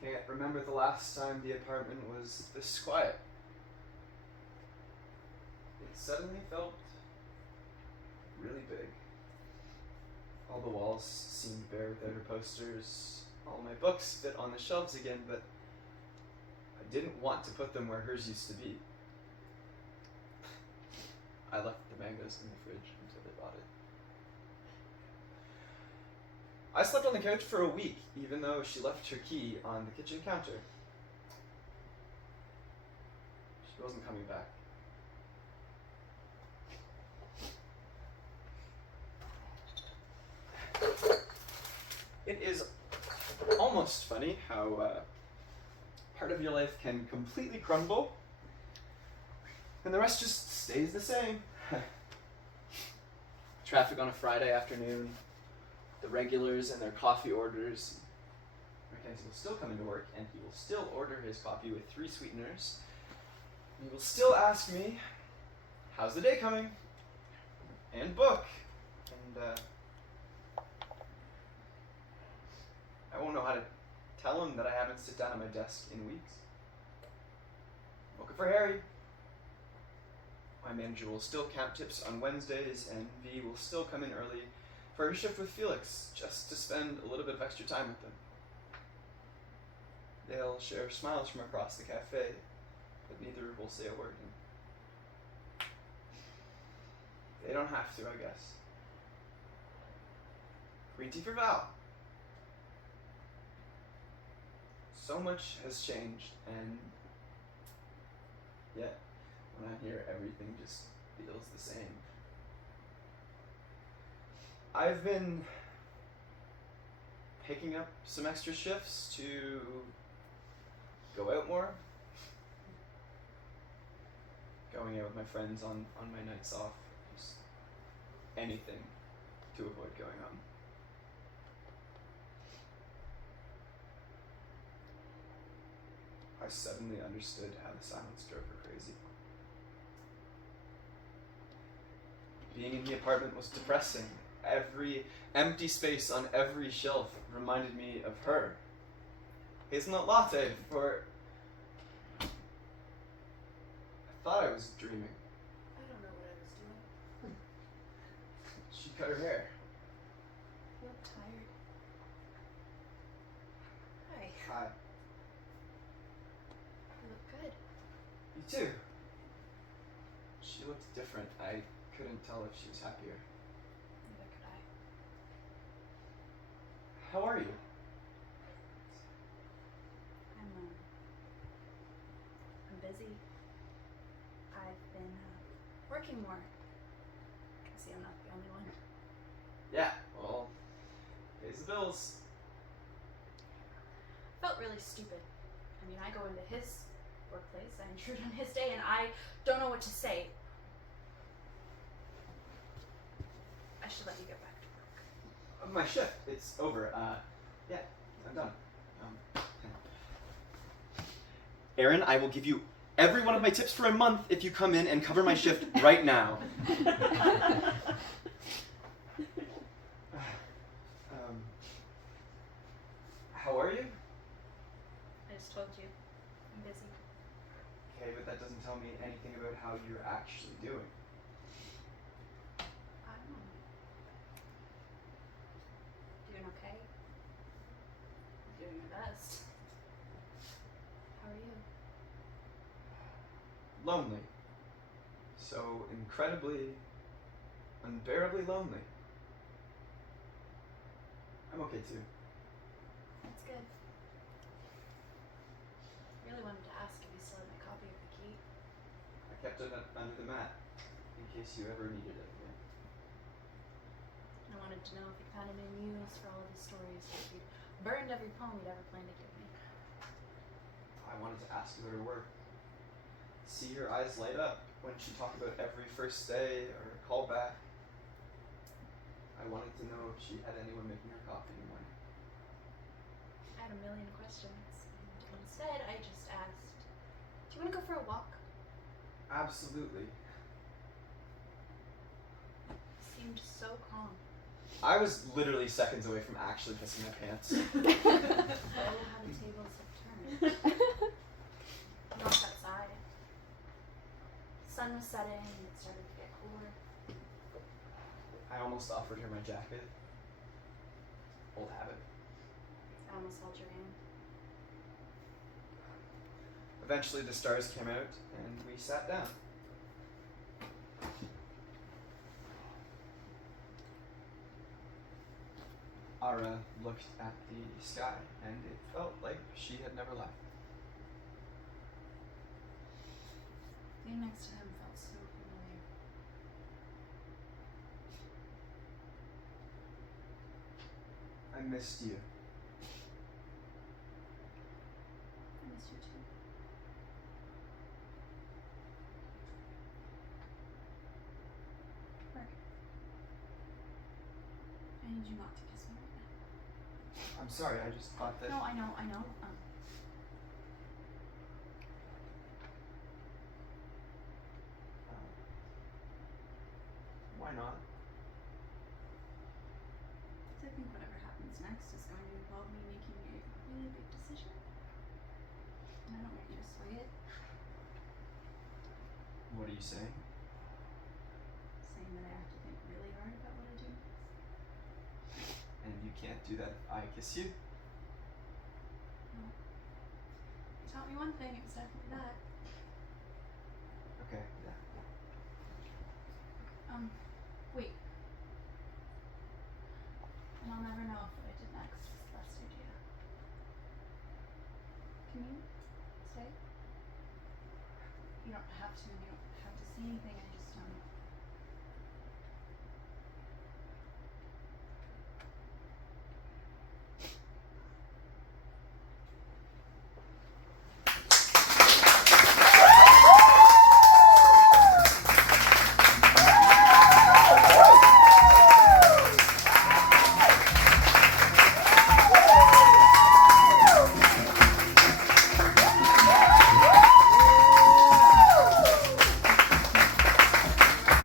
Can't remember the last time the apartment was this quiet. It suddenly felt really big. All the walls seemed bare without her posters. All my books fit on the shelves again, but I didn't want to put them where hers used to be. I left the mangoes in the fridge until they bought it. I slept on the couch for a week, even though she left her key on the kitchen counter. He wasn't coming back. It is almost funny how part of your life can completely crumble and the rest just stays the same. Traffic on a Friday afternoon, the regulars and their coffee orders. Mackenzie will still come into work and he will still order his coffee with 3 sweeteners. He will still ask me, how's the day coming? And book. And I won't know how to tell him that I haven't sit down at my desk in weeks. Looking for Harry. My manager will still count tips on Wednesdays, and V will still come in early for her shift with Felix, just to spend a little bit of extra time with them. They'll share smiles from across the cafe, but neither will say a word. They don't have to, I guess. Green tea for Val. So much has changed, and yet, when I'm here, everything just feels the same. I've been picking up some extra shifts to go out more. Going out with my friends on my nights off. Just anything to avoid going on. I suddenly understood how the silence drove her crazy. Being in the apartment was depressing. Every empty space on every shelf reminded me of her. Hazelnut latte for... I thought I was dreaming. I don't know what I was doing. She cut her hair. I look tired. Hi. Hi. You look good. You too. She looked different. I couldn't tell if she was happier. Neither could I. How are you? I'm busy. I've been working more. See, I'm not the only one. Yeah, well, pays the bills. Felt really stupid. I mean, I go into his workplace, I intrude on his day, and I don't know what to say. I should let you get back to work. My shift, it's over. Yeah, I'm done. Aaron, I will give you every one of my tips for a month if you come in and cover my shift right now. How are you? I just told you. I'm busy. Okay, but that doesn't tell me anything about how you're actually doing. I'm doing okay. I'm doing my best. How are you? Lonely. So incredibly, unbearably lonely. I'm okay too. That's good. I really wanted to ask if you still had my copy of the key. I kept it under the mat in case you ever needed it again. I wanted to know if you found any news for all of his stories, or if you'd burned every poem you'd ever planned to give me. I wanted to ask you about her work. See her eyes light up when she talked about every first day or call back. I wanted to know if she had anyone making her coffee in the morning. I had a million questions, and instead I just asked, do you want to go for a walk? Absolutely. Seemed so calm. I was literally seconds away from actually pissing my pants. Oh, how the tables have turned. We walked outside. The sun was setting and it started to get cooler. I almost offered her my jacket. Old habit. I almost held your hand. Eventually the stars came out and we sat down. Ara looked at the sky and it felt like she had never left. Being next to him felt so familiar. I missed you. I miss you too. Marcus. I need you not to kiss me right now. I'm sorry, I just thought that. No, I know. Why not? Because I think whatever happens next is going to involve me making a really big decision. And I don't want you to sway it. What are you saying? Saying that I have to think really hard about what I do next. And you can't do that if I kiss you? No. You taught me one thing, it was definitely that. Okay, yeah. Wait. And I'll never know if what I did next is the best idea. Can you stay? You don't have to. You don't have to say anything. I